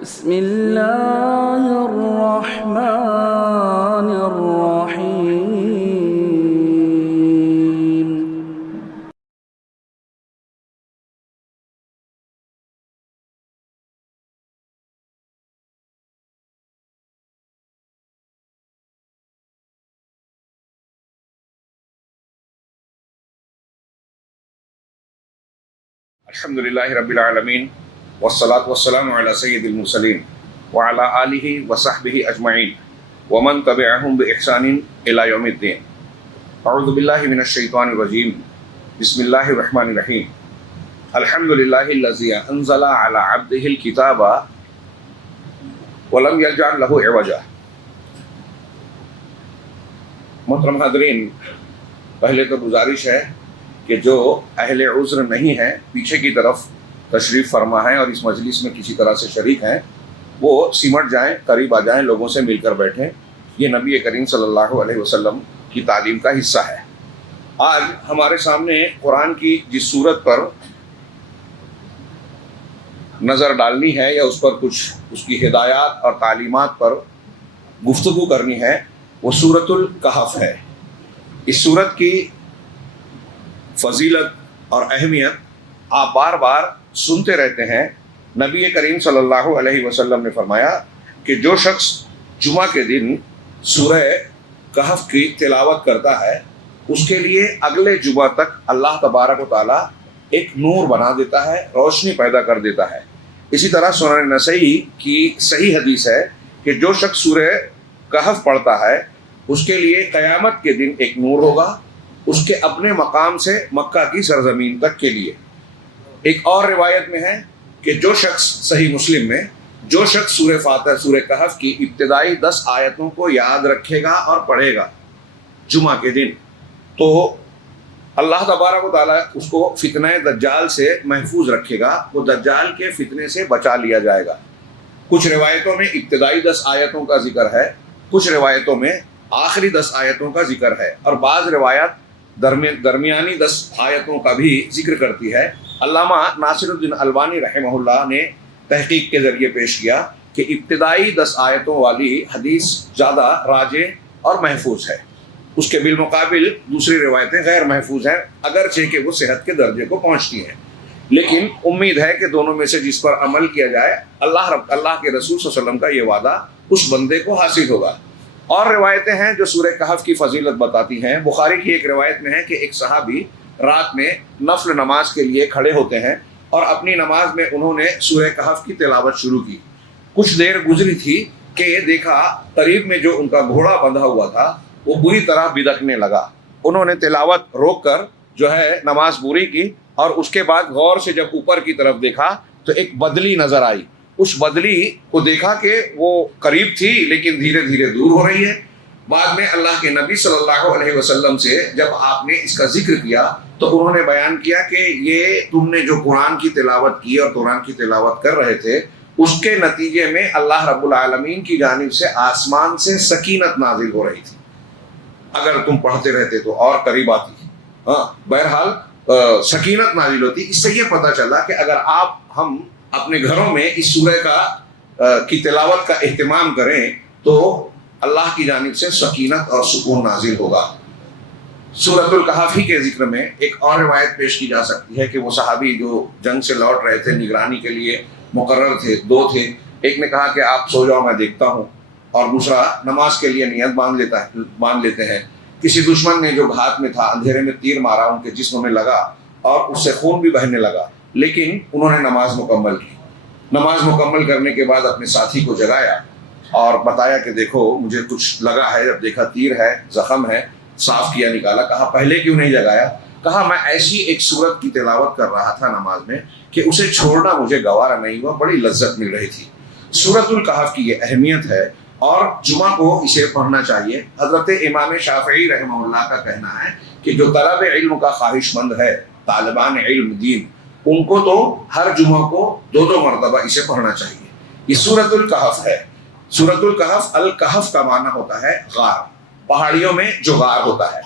بسم اللہ الرحمن الرحیم الحمدللہ رب العالمین والصلاة والسلام علی سید المرسلین وعلی آلہ وصحبہ اجمعین ومن تبعہم بإحسان الی یوم الدین. اعوذ باللہ من الشیطان الرجیم. بسم اللہ الرحمن الرحیم. الحمدللہ الذی انزل علی عبدہ الکتاب ولم یجعل لہ عوجا. محترم حاضرین، پہلے تو گزارش ہے کہ جو اہل عذر نہیں ہیں پیچھے کی طرف تشریف فرما ہیں اور اس مجلس میں کسی طرح سے شریک ہیں، وہ سمٹ جائیں، قریب آ جائیں، لوگوں سے مل کر بیٹھیں. یہ نبی کریم صلی اللہ علیہ وسلم کی تعلیم کا حصہ ہے. آج ہمارے سامنے قرآن کی جس صورت پر نظر ڈالنی ہے یا اس پر کچھ اس کی ہدایات اور تعلیمات پر گفتگو کرنی ہے، وہ سورۃ الکہف ہے. اس سورت کی فضیلت اور اہمیت آپ بار بار سنتے رہتے ہیں. نبی کریم صلی اللہ علیہ وسلم نے فرمایا کہ جو شخص جمعہ کے دن سورہ کہف کی تلاوت کرتا ہے اس کے لیے اگلے جمعہ تک اللہ تبارک و تعالیٰ ایک نور بنا دیتا ہے، روشنی پیدا کر دیتا ہے. اسی طرح سنن نسائی کی صحیح حدیث ہے کہ جو شخص سورہ کہف پڑھتا ہے اس کے لیے قیامت کے دن ایک نور ہوگا اس کے اپنے مقام سے مکہ کی سرزمین تک کے لیے. ایک اور روایت میں ہے کہ جو شخص، صحیح مسلم میں، جو شخص سورہ فاتحہ، سورہ کہف کی ابتدائی 10 آیتوں کو یاد رکھے گا اور پڑھے گا جمعہ کے دن، تو اللہ تبارک و تعالیٰ اس کو فتنہ دجال سے محفوظ رکھے گا، وہ دجال کے فتنے سے بچا لیا جائے گا. کچھ روایتوں میں ابتدائی 10 آیتوں کا ذکر ہے، کچھ روایتوں میں آخری 10 آیتوں کا ذکر ہے، اور بعض روایات درمیانی 10 آیتوں کا بھی ذکر کرتی ہے. علامہ ناصر الدین البانی رحمہ اللہ نے تحقیق کے ذریعے پیش کیا کہ ابتدائی 10 آیتوں والی حدیث زیادہ راجح اور محفوظ ہے. اس کے بالمقابل دوسری روایتیں غیر محفوظ ہیں، اگرچہ کہ وہ صحت کے درجے کو پہنچتی ہیں. لیکن امید ہے کہ دونوں میں سے جس پر عمل کیا جائے اللہ کے رسول صلی اللہ علیہ وسلم کا یہ وعدہ اس بندے کو حاصل ہوگا. اور روایتیں ہیں جو سورہ کہف کی فضیلت بتاتی ہیں. بخاری کی ایک روایت میں ہے کہ ایک صحابی رات میں نفل نماز کے لیے کھڑے ہوتے ہیں اور اپنی نماز میں انہوں نے سورہ کہف کی تلاوت شروع کی. کچھ دیر گزری تھی کہ دیکھا قریب میں جو ان کا گھوڑا بندھا ہوا تھا وہ بری طرح بدکنے لگا. انہوں نے تلاوت روک کر جو ہے نماز پوری کی اور اس کے بعد غور سے جب اوپر کی طرف دیکھا تو ایک بدلی نظر آئی. اس بدلی کو دیکھا کہ وہ قریب تھی لیکن دھیرے دھیرے دور ہو رہی ہے. بعد میں اللہ کے نبی صلی اللہ علیہ وسلم سے جب آپ نے اس کا ذکر کیا تو انہوں نے بیان کیا کہ یہ تم نے جو قرآن کی تلاوت کی اور قرآن کی تلاوت کر رہے تھے اس کے نتیجے میں اللہ رب العالمین کی جانب سے آسمان سے سکینت نازل ہو رہی تھی. اگر تم پڑھتے رہتے تو اور قریب آتی. بہرحال سکینت نازل ہوتی. اس سے یہ پتہ چلا کہ اگر ہم اپنے گھروں میں اس سورہ کی تلاوت کا اہتمام کریں تو اللہ کی جانب سے سکینت اور سکون نازل ہوگا. سورۃ الکہف کے ذکر میں ایک اور روایت پیش کی جا سکتی ہے کہ وہ صحابی جو جنگ سے لوٹ رہے تھے، نگرانی کے لیے مقرر تھے، 2 تھے. ایک نے کہا کہ آپ سو جاؤ میں دیکھتا ہوں، اور دوسرا نماز کے لیے نیت باندھ لیتے ہیں. کسی دشمن نے جو ہاتھ میں تھا اندھیرے میں تیر مارا، ان کے جسم میں لگا اور اس سے خون بھی بہنے لگا، لیکن انہوں نے نماز مکمل کی. نماز مکمل کرنے کے بعد اپنے ساتھی کو جگایا اور بتایا کہ دیکھو مجھے کچھ لگا ہے. جب دیکھا تیر ہے، زخم ہے، صاف کیا، نکالا. کہا پہلے کیوں نہیں جگایا؟ کہا میں ایسی ایک سورت کی تلاوت کر رہا تھا نماز میں کہ اسے چھوڑنا مجھے گوارا نہیں ہوا، بڑی لذت مل رہی تھی. سورۃ الکہف کی یہ اہمیت ہے اور جمعہ کو اسے پڑھنا چاہیے. حضرت امام شافعی رحمہ اللہ کا کہنا ہے کہ جو طلب علم کا خواہش مند ہے، طالبان علم دین، ان کو تو ہر جمعہ کو 2 مرتبہ اسے پڑھنا چاہیے. یہ سورۃ الکہف ہے. سورۃ الکہف، الکہف کا معنی ہوتا ہے غار، پہاڑیوں میں جو غار ہوتا ہے.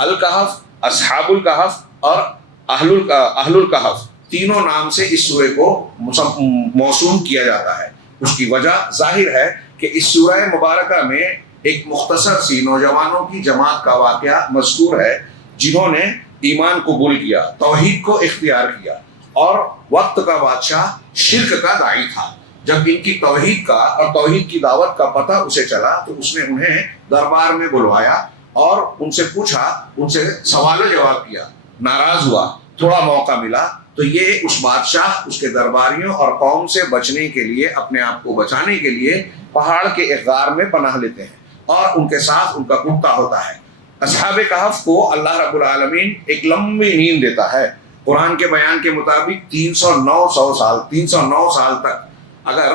الکہف، اصحاب الکہف اور اہل الکہف تینوں نام سے اس سورہ کو موسوم کیا جاتا ہے. اس کی وجہ ظاہر ہے کہ اس سورہ مبارکہ میں ایک مختصر سی نوجوانوں کی جماعت کا واقعہ مذکور ہے جنہوں نے ایمان قبول کیا، توحید کو اختیار کیا، اور وقت کا بادشاہ شرک کا داعی تھا۔ جب ان کی توحید کا اور توحید کی دعوت کا پتہ اسے چلا تو اس نے انہیں دربار میں بلوایا اور ان سے پوچھا، ان سے سوال و جواب کیا، ناراض ہوا، تھوڑا موقع ملا تو یہ اس بادشاہ، اس کے درباریوں اور قوم سے بچنے کے لیے، اپنے آپ کو بچانے کے لیے پہاڑ کے ایک غار میں پناہ لیتے ہیں اور ان کے ساتھ ان کا کتا ہوتا ہے۔ اصحاب کہف کو اللہ رب العالمین ایک لمبی نیند دیتا ہے۔ قرآن کے بیان کے مطابق 309 سال تک، اگر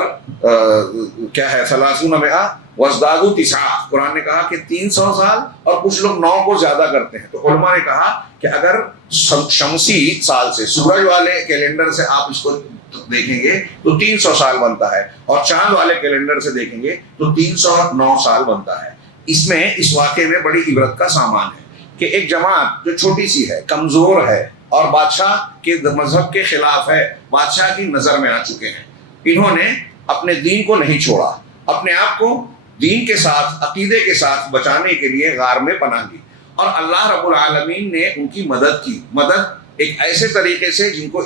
کیا ہے 30 مئہ وازدادوا 9، قرآن نے کہا کہ 300 سال اور کچھ لوگ 9 کو زیادہ کرتے ہیں، تو علماء نے کہا کہ اگر شمسی سال سے، سورج والے کیلنڈر سے آپ اس کو دیکھیں گے تو 300 سال بنتا ہے، اور چاند والے کیلنڈر سے دیکھیں گے تو 309 سال بنتا ہے۔ اس میں، اس واقعے میں بڑی عبرت کا سامان ہے کہ ایک جماعت جو چھوٹی سی ہے، کمزور ہے اور بادشاہ کے مذہب کے خلاف ہے، بادشاہ کی نظر میں آ چکے ہیں، انہوں نے اپنے دین کو نہیں چھوڑا، اپنے آپ کو دین کے ساتھ، عقیدے کے ساتھ بچانے کے لیے غار میں پناہ لی، اور اللہ رب العالمین نے ان کی مدد کی۔ مدد ایک ایسے طریقے سے جس کو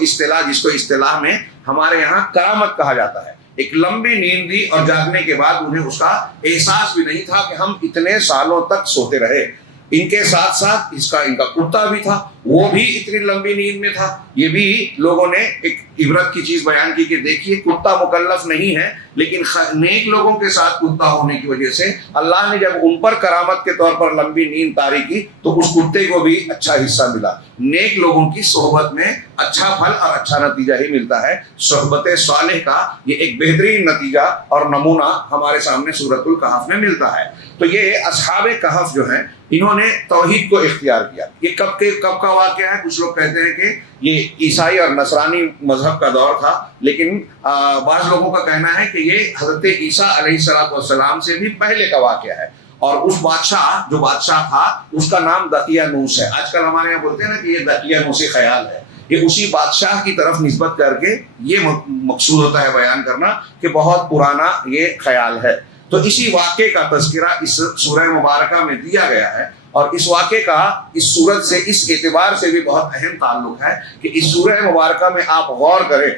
اصطلاح میں ہمارے یہاں کرامت کہا جاتا ہے۔ ایک لمبی نیند دی اور جاگنے کے بعد انہیں اس کا احساس بھی نہیں تھا کہ ہم اتنے سالوں تک سوتے رہے۔ ان کے ساتھ ساتھ ان کا کتا بھی تھا، وہ بھی اتنی لمبی نیند میں تھا۔ یہ بھی لوگوں نے ایک عبرت کی چیز بیان کی کہ دیکھیے، کتا مکلف نہیں ہے، لیکن نیک لوگوں کے ساتھ کتا ہونے کی وجہ سے اللہ نے جب ان پر کرامت کے طور پر لمبی نیند طاری کی تو اس کتے کو بھی اچھا حصہ ملا۔ نیک لوگوں کی صحبت میں اچھا پھل اور اچھا نتیجہ ہی ملتا ہے۔ صحبت صالح کا یہ ایک بہترین نتیجہ اور نمونہ ہمارے سامنے سورۃ الکہف میں ملتا ہے۔ تو یہ اصحاب کہف جو ہیں، انہوں نے توحید کو اختیار کیا۔ یہ کب کا واقعہ ہے؟ کچھ لوگ کہتے ہیں کہ یہ عیسائی اور نصرانی مذہب کا دور تھا، لیکن بعض لوگوں کا کہنا ہے کہ یہ حضرت عیسیٰ علیہ السلام سے بھی پہلے کا واقعہ ہے، اور اس بادشاہ جو بادشاہ تھا اس کا نام دقیانوس ہے۔ آج کل ہمارے یہاں بولتے ہیں نا کہ یہ دقیانوسی خیال ہے، یہ اسی بادشاہ کی طرف نسبت کر کے یہ مقصود ہوتا ہے بیان کرنا کہ بہت پرانا یہ خیال ہے۔ تو اسی واقعے کا تذکرہ اس سورہ مبارکہ میں دیا گیا ہے، اور اس واقعے کا اس سورت سے اس اعتبار سے بھی بہت اہم تعلق ہے کہ اس سورہ مبارکہ میں آپ غور کریں۔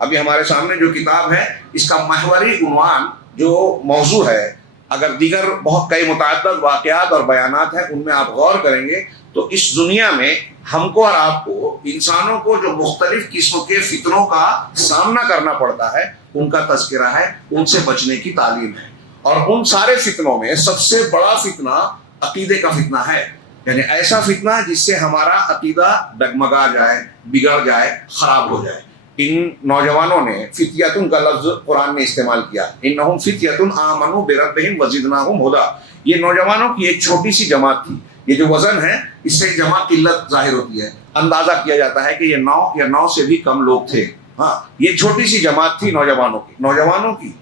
ابھی ہمارے سامنے جو کتاب ہے، اس کا محوری عنوان جو موضوع ہے، اگر دیگر بہت کئی متعدد واقعات اور بیانات ہیں ان میں آپ غور کریں گے تو اس دنیا میں ہم کو اور آپ کو، انسانوں کو، جو مختلف قسم کے فتنوں کا سامنا کرنا پڑتا ہے ان کا تذکرہ ہے، ان سے بچنے کی تعلیم ہے۔ اور ان سارے فتنوں میں سب سے بڑا فتنہ عقیدے کا فتنہ ہے، یعنی ایسا فتنہ جس سے ہمارا عقیدہ ڈگمگا جائے، بگڑ جائے، خراب ہو جائے۔ ان نوجوانوں نے فتیتن کا لفظ قرآن نے استعمال کیا، انہم فتیتن آمنوا بربہم وزدناہم ہدی۔ یہ نوجوانوں کی ایک چھوٹی سی جماعت تھی۔ یہ جو وزن ہے اس سے جمع قلت ظاہر ہوتی ہے، اندازہ کیا جاتا ہے کہ یہ 9 یا 9 سے بھی کم لوگ تھے۔ ہاں، یہ چھوٹی سی جماعت تھی نوجوانوں کی۔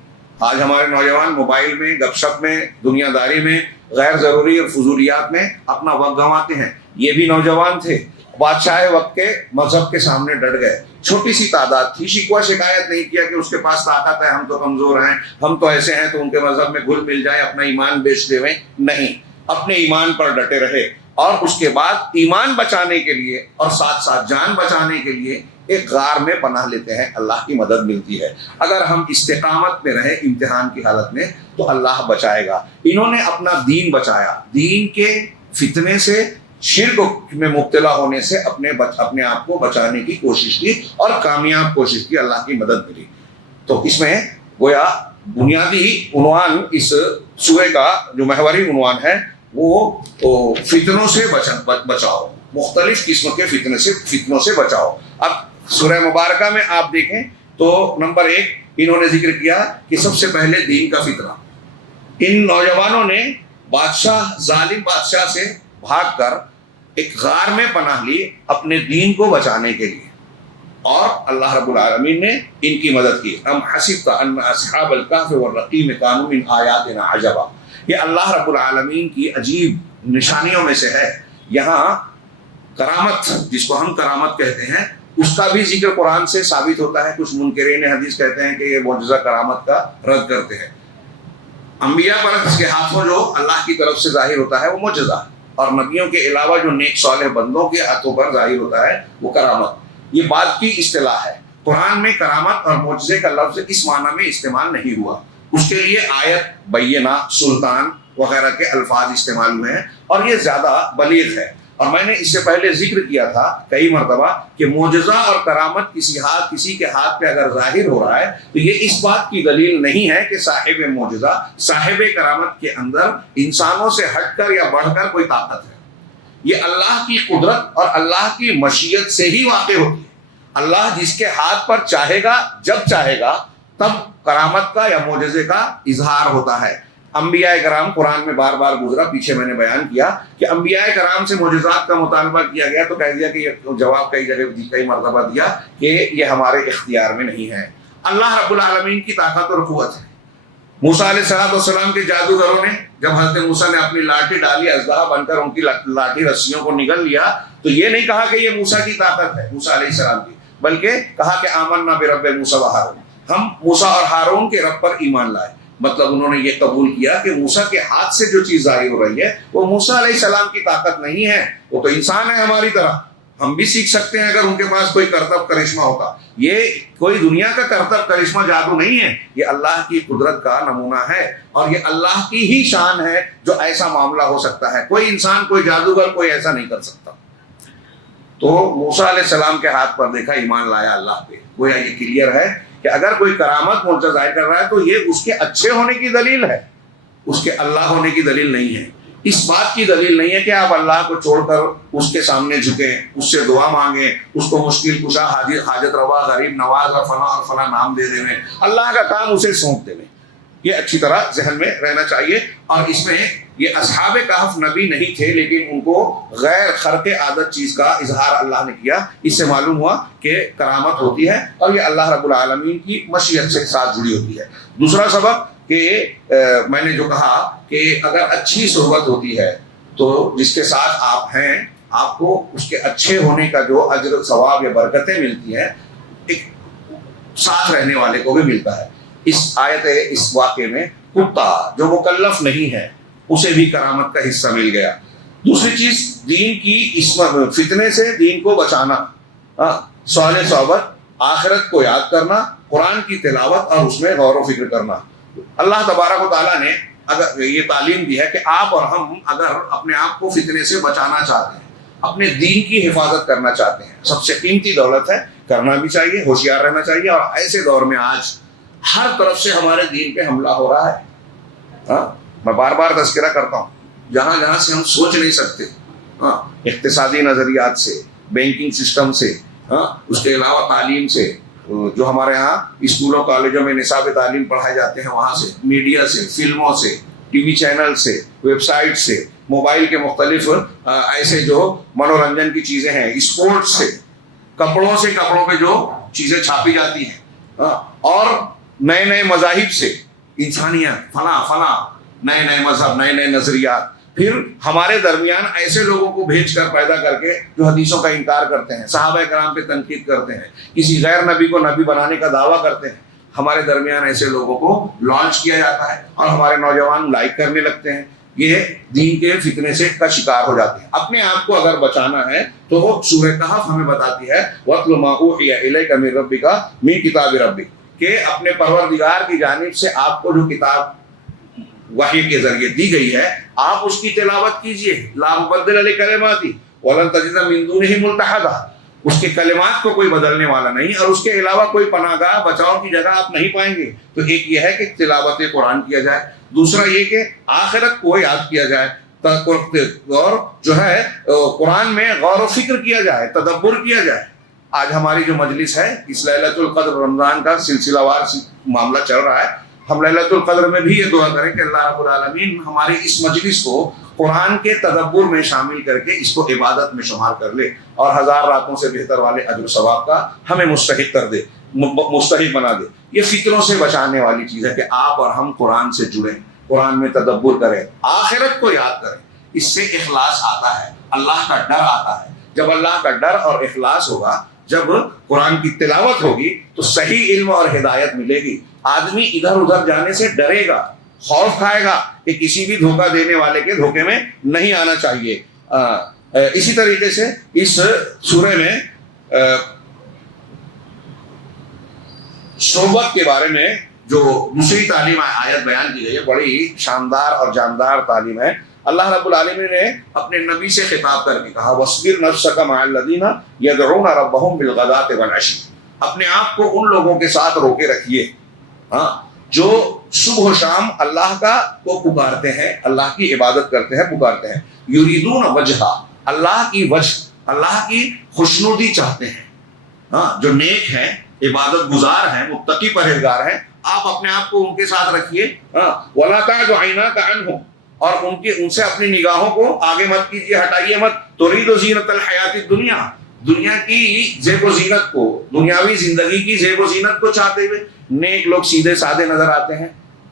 آج ہمارے نوجوان موبائل میں، گپ شپ میں، دنیا داری میں، غیر ضروری اور فضولیات میں اپنا وقت گنواتے ہیں۔ یہ بھی نوجوان تھے، بادشاہ وقت کے مذہب کے سامنے ڈٹ گئے۔ چھوٹی سی تعداد تھی، شکوہ شکایت نہیں کیا کہ اس کے پاس طاقت ہے، ہم تو کمزور ہیں، ہم تو ایسے ہیں تو ان کے مذہب میں گھل مل جائے، اپنا ایمان بیچ دے۔ نہیں، اپنے ایمان پر ڈٹے رہے، اور اس کے بعد ایمان بچانے کے لیے اور ساتھ ساتھ جان بچانے کے لیے ایک غار میں پناہ لیتے ہیں۔ اللہ کی مدد ملتی ہے۔ اگر ہم استقامت میں رہے امتحان کی حالت میں تو اللہ بچائے گا۔ انہوں نے اپنا دین بچایا، دین کے فتنے سے، شرک میں مبتلا ہونے سے اپنے آپ کو بچانے کی کوشش کی اور کامیاب کوشش کی، اللہ کی مدد ملی۔ تو اس میں گویا بنیادی عنوان اس سورہ کا جو محوری عنوان ہے وہ فتنوں سے بچاؤ، مختلف قسم کے فتنوں سے بچاؤ۔ اب سورہ مبارکہ میں آپ دیکھیں تو نمبر 1 انہوں نے ذکر کیا کہ سب سے پہلے دین کا فتنہ۔ ان نوجوانوں نے ظالم بادشاہ سے بھاگ کر ایک غار میں پناہ لی اپنے دین کو بچانے کے لیے، اور اللہ رب العالمین نے ان کی مدد کی۔ ام حسبت ان اصحاب الکہف والرقیم کانوا من آیاتنا عجبا۔ یہ اللہ رب العالمین کی عجیب نشانیوں میں سے ہے۔ یہاں کرامت، جس کو ہم کرامت کہتے ہیں، اس کا بھی ذکر قرآن سے ثابت ہوتا ہے. کچھ منکرین حدیث کہتے ہیں کہ یہ معجزہ کرامت کا رد کرتے ہیں. انبیاء پر اس کے ہاتھوں جو اللہ کی طرف سے ظاہر ہوتا ہے وہ معجزہ، اور نبیوں کے علاوہ جو نیک صالح بندوں کے ہاتھوں پر ظاہر ہوتا ہے وہ کرامت. یہ بات کی اصطلاح ہے. قرآن میں کرامت اور معجزے کا لفظ اس معنی میں استعمال نہیں ہوا. اس کے لیے آیت، بینہ، سلطان وغیرہ کے الفاظ استعمال ہوئے ہیں، اور یہ زیادہ بلیغ ہے. اور میں نے اس سے پہلے ذکر کیا تھا کئی مرتبہ کہ معجزہ اور کرامت کسی کے ہاتھ پہ اگر ظاہر ہو رہا ہے تو یہ اس بات کی دلیل نہیں ہے کہ صاحب معجزہ، صاحب کرامت کے اندر انسانوں سے ہٹ کر یا بڑھ کر کوئی طاقت ہے. یہ اللہ کی قدرت اور اللہ کی مشیت سے ہی واقع ہوتی ہے. اللہ جس کے ہاتھ پر چاہے گا، جب چاہے گا، تب کرامت کا یا معجزے کا اظہار ہوتا ہے. انبیاء کرام، قرآن میں بار بار گزرا، پیچھے میں نے بیان کیا کہ انبیاء کرام سے معجزات کا مطالبہ کیا گیا تو کہہ دیا کہ یہ جواب کئی جگہ کئی مرتبہ دیا کہ یہ ہمارے اختیار میں نہیں ہے. اللہ رب العالمین کی طاقت اور قوت ہے. موسیٰ علیہ السلام کے جادوگروں نے جب حضرت موسیٰ نے اپنی لاٹھی ڈالی، اژدہا بن کر ان کی لاٹھی رسیوں کو نگل لیا، تو یہ نہیں کہا کہ یہ موسیٰ کی طاقت ہے، موسیٰ علیہ السلام کی، بلکہ کہا کہ آمنا برب موسیٰ و ہارون، ہم موسیٰ اور ہارون کے رب پر ایمان لائے. مطلب انہوں نے یہ قبول کیا کہ موسیٰ کے ہاتھ سے جو چیز ظاہر ہو رہی ہے وہ موسیٰ علیہ السلام کی طاقت نہیں ہے، وہ تو انسان ہے ہماری طرح. ہم بھی سیکھ سکتے ہیں اگر ان کے پاس کوئی کرتب کرشمہ ہوتا. یہ کوئی دنیا کا کرتب کرشمہ جادو نہیں ہے، یہ اللہ کی قدرت کا نمونہ ہے، اور یہ اللہ کی ہی شان ہے جو ایسا معاملہ ہو سکتا ہے. کوئی انسان، کوئی جادوگر، کوئی ایسا نہیں کر سکتا. تو موسیٰ علیہ السلام کے ہاتھ پر دیکھا، ایمان لایا اللہ پہ. گویا یہ کلیئر ہے کہ اگر کوئی کرامت معجزہ ظاہر کر رہا ہے تو یہ اس کے اچھے ہونے کی دلیل ہے، اس کے اللہ ہونے کی دلیل نہیں ہے. اس بات کی دلیل نہیں ہے کہ آپ اللہ کو چھوڑ کر اس کے سامنے جھکیں، اس سے دعا مانگیں، اس کو مشکل کشا، حاجت روا، غریب نواز اور فلاں نام دے دیں. اللہ کا کام اسے سونپ دیں. یہ اچھی طرح ذہن میں رہنا چاہیے. اور اس میں یہ اصحاب کہف نبی نہیں تھے، لیکن ان کو غیر خرق عادت چیز کا اظہار اللہ نے کیا. اس سے معلوم ہوا کہ کرامت ہوتی ہے اور یہ اللہ رب العالمین کی مشیت سے ساتھ جڑی ہوتی ہے. دوسرا سبب کہ میں نے جو کہا کہ اگر اچھی صحبت ہوتی ہے تو جس کے ساتھ آپ ہیں، آپ کو اس کے اچھے ہونے کا جو اجر ثواب یا برکتیں ملتی ہیں، ایک ساتھ رہنے والے کو بھی ملتا ہے. اس آیت، اس واقعے میں کتا جو مکلف نہیں ہے اسے بھی کرامت کا حصہ مل گیا. دوسری چیز، دین کی فتنے سے دین کو بچانا، صالح صحبت، آخرت کو یاد کرنا، قرآن کی تلاوت اور اس میں غور و فکر کرنا. اللہ تبارک و تعالیٰ نے اگر یہ تعلیم دی ہے کہ آپ اور ہم اگر اپنے آپ کو فتنے سے بچانا چاہتے ہیں، اپنے دین کی حفاظت کرنا چاہتے ہیں، سب سے قیمتی دولت ہے، کرنا بھی چاہیے، ہوشیار رہنا چاہیے. اور ایسے دور میں آج ہر طرف سے ہمارے دین پہ حملہ ہو رہا ہے. میں بار بار تذکرہ کرتا ہوں، جہاں جہاں سے ہم سوچ نہیں سکتے، اقتصادی نظریات سے، بینکنگ سسٹم سے، اس کے علاوہ تعلیم سے، جو ہمارے ہاں اسکولوں کالجوں میں نصاب تعلیم پڑھائے جاتے ہیں وہاں سے، میڈیا سے، فلموں سے، ٹی وی چینل سے، ویب سائٹ سے، موبائل کے مختلف ایسے جو منورنجن کی چیزیں ہیں، اسپورٹس سے، کپڑوں سے، کپڑوں پہ جو چیزیں چھاپی جاتی ہیں، اور نئے نئے مذاہب سے، انسانیت، فلاں نئے نئے مذہب، نئے نئے نظریات. پھر ہمارے درمیان ایسے لوگوں کو بھیج کر پیدا کر کے جو حدیثوں کا انکار کرتے ہیں، صحابہ کرام پہ تنقید کرتے ہیں، کسی غیر نبی کو نبی بنانے کا دعویٰ کرتے ہیں. ہمارے درمیان ایسے لوگوں کو لانچ کیا جاتا ہے اور ہمارے نوجوان لائک کرنے لگتے ہیں. یہ دین کے فتنے سے کا شکار ہو جاتے ہیں. اپنے آپ کو اگر بچانا ہے تو سورہ کہف ہمیں بتاتی ہے وَاتْلُ مَا أُوحِيَ إِلَيْكَ مِن رَبِّكَ مِن کِتَابِ رَبِّكَ، کہ اپنے پروردگار کی جانب سے آپ کو جو کتاب وحی کے ذریعے دی گئی ہے آپ اس کی تلاوت کیجئے. لا مبدل لکلماتی ولن تجد من دونہ ملتحدا، اس کے کلمات کو کوئی بدلنے والا نہیں اور اس کے علاوہ کوئی پناہ گاہ، بچاؤ کی جگہ آپ نہیں پائیں گے. تو ایک یہ ہے کہ تلاوت قرآن کیا جائے، دوسرا یہ کہ آخرت کو یاد کیا جائے، اور جو ہے قرآن میں غور و فکر کیا جائے، تدبر کیا جائے. آج ہماری جو مجلس ہے، اس لیلۃ القدر رمضان کا سلسلہ وار معاملہ چل رہا ہے، ہم لیلۃ القدر میں بھی یہ دعا کریں کہ اللہ رب العالمین ہماری اس مجلس کو قرآن کے تدبر میں شامل کر کے اس کو عبادت میں شمار کر لے، اور 1000 راتوں سے بہتر والے اجر و ثواب کا ہمیں مستحق کر دے، مستحق بنا دے. یہ فتنوں سے بچانے والی چیز ہے کہ آپ اور ہم قرآن سے جڑیں، قرآن میں تدبر کریں، آخرت کو یاد کریں. اس سے اخلاص آتا ہے، اللہ کا ڈر آتا ہے. جب اللہ کا ڈر اور اخلاص ہوگا جب قرآن کی تلاوت ہوگی تو صحیح علم اور ہدایت ملے گی. آدمی ادھر ادھر جانے سے ڈرے گا, خوف کھائے گا کہ کسی بھی دھوکہ دینے والے کے دھوکے میں نہیں آنا چاہیے. اسی طریقے سے اس سورہ میں صحبت کے بارے میں جو دوسری تعلیم آیت بیان کی گئی ہے, بڑی شاندار اور جاندار تعلیم ہے. اللہ رب العالمین نے اپنے نبی سے خطاب کر کے کہا وَاصْبِرْ نَفْسَكَ مَعَ الَّذِينَ يَدْعُونَ رَبَّهُمْ بِالْغَدَاةِ وَالْعَشِيِّ. اپنے آپ کو ان لوگوں کے ساتھ روکے رکھیے جو صبح و شام اللہ کو پکارتے ہیں, اللہ کی عبادت کرتے ہیں, پکارتے ہیں. یریدون وجہ, اللہ کی وجہ, اللہ کی خوشنودی چاہتے ہیں. جو نیک ہیں, عبادت گزار ہیں, متقی پرہیزگار ہیں, آپ اپنے آپ کو ان کے ساتھ رکھیے. وَلَا تَعْدُ عَيْنَاكَ عَنْهُمْ, اور ان سے اپنی نگاہوں کو آگے مت کیجیے, ہٹائیے مت. تُرِيدُ زِينَةَ الْحَيَاةِ الدُّنْيَا, دنیا کی زیب و زینت کو, دنیاوی زندگی کی زیب و زینت کو چاہتے ہوئے. نیک لوگ سیدھے سادے نظر آتے ہیں,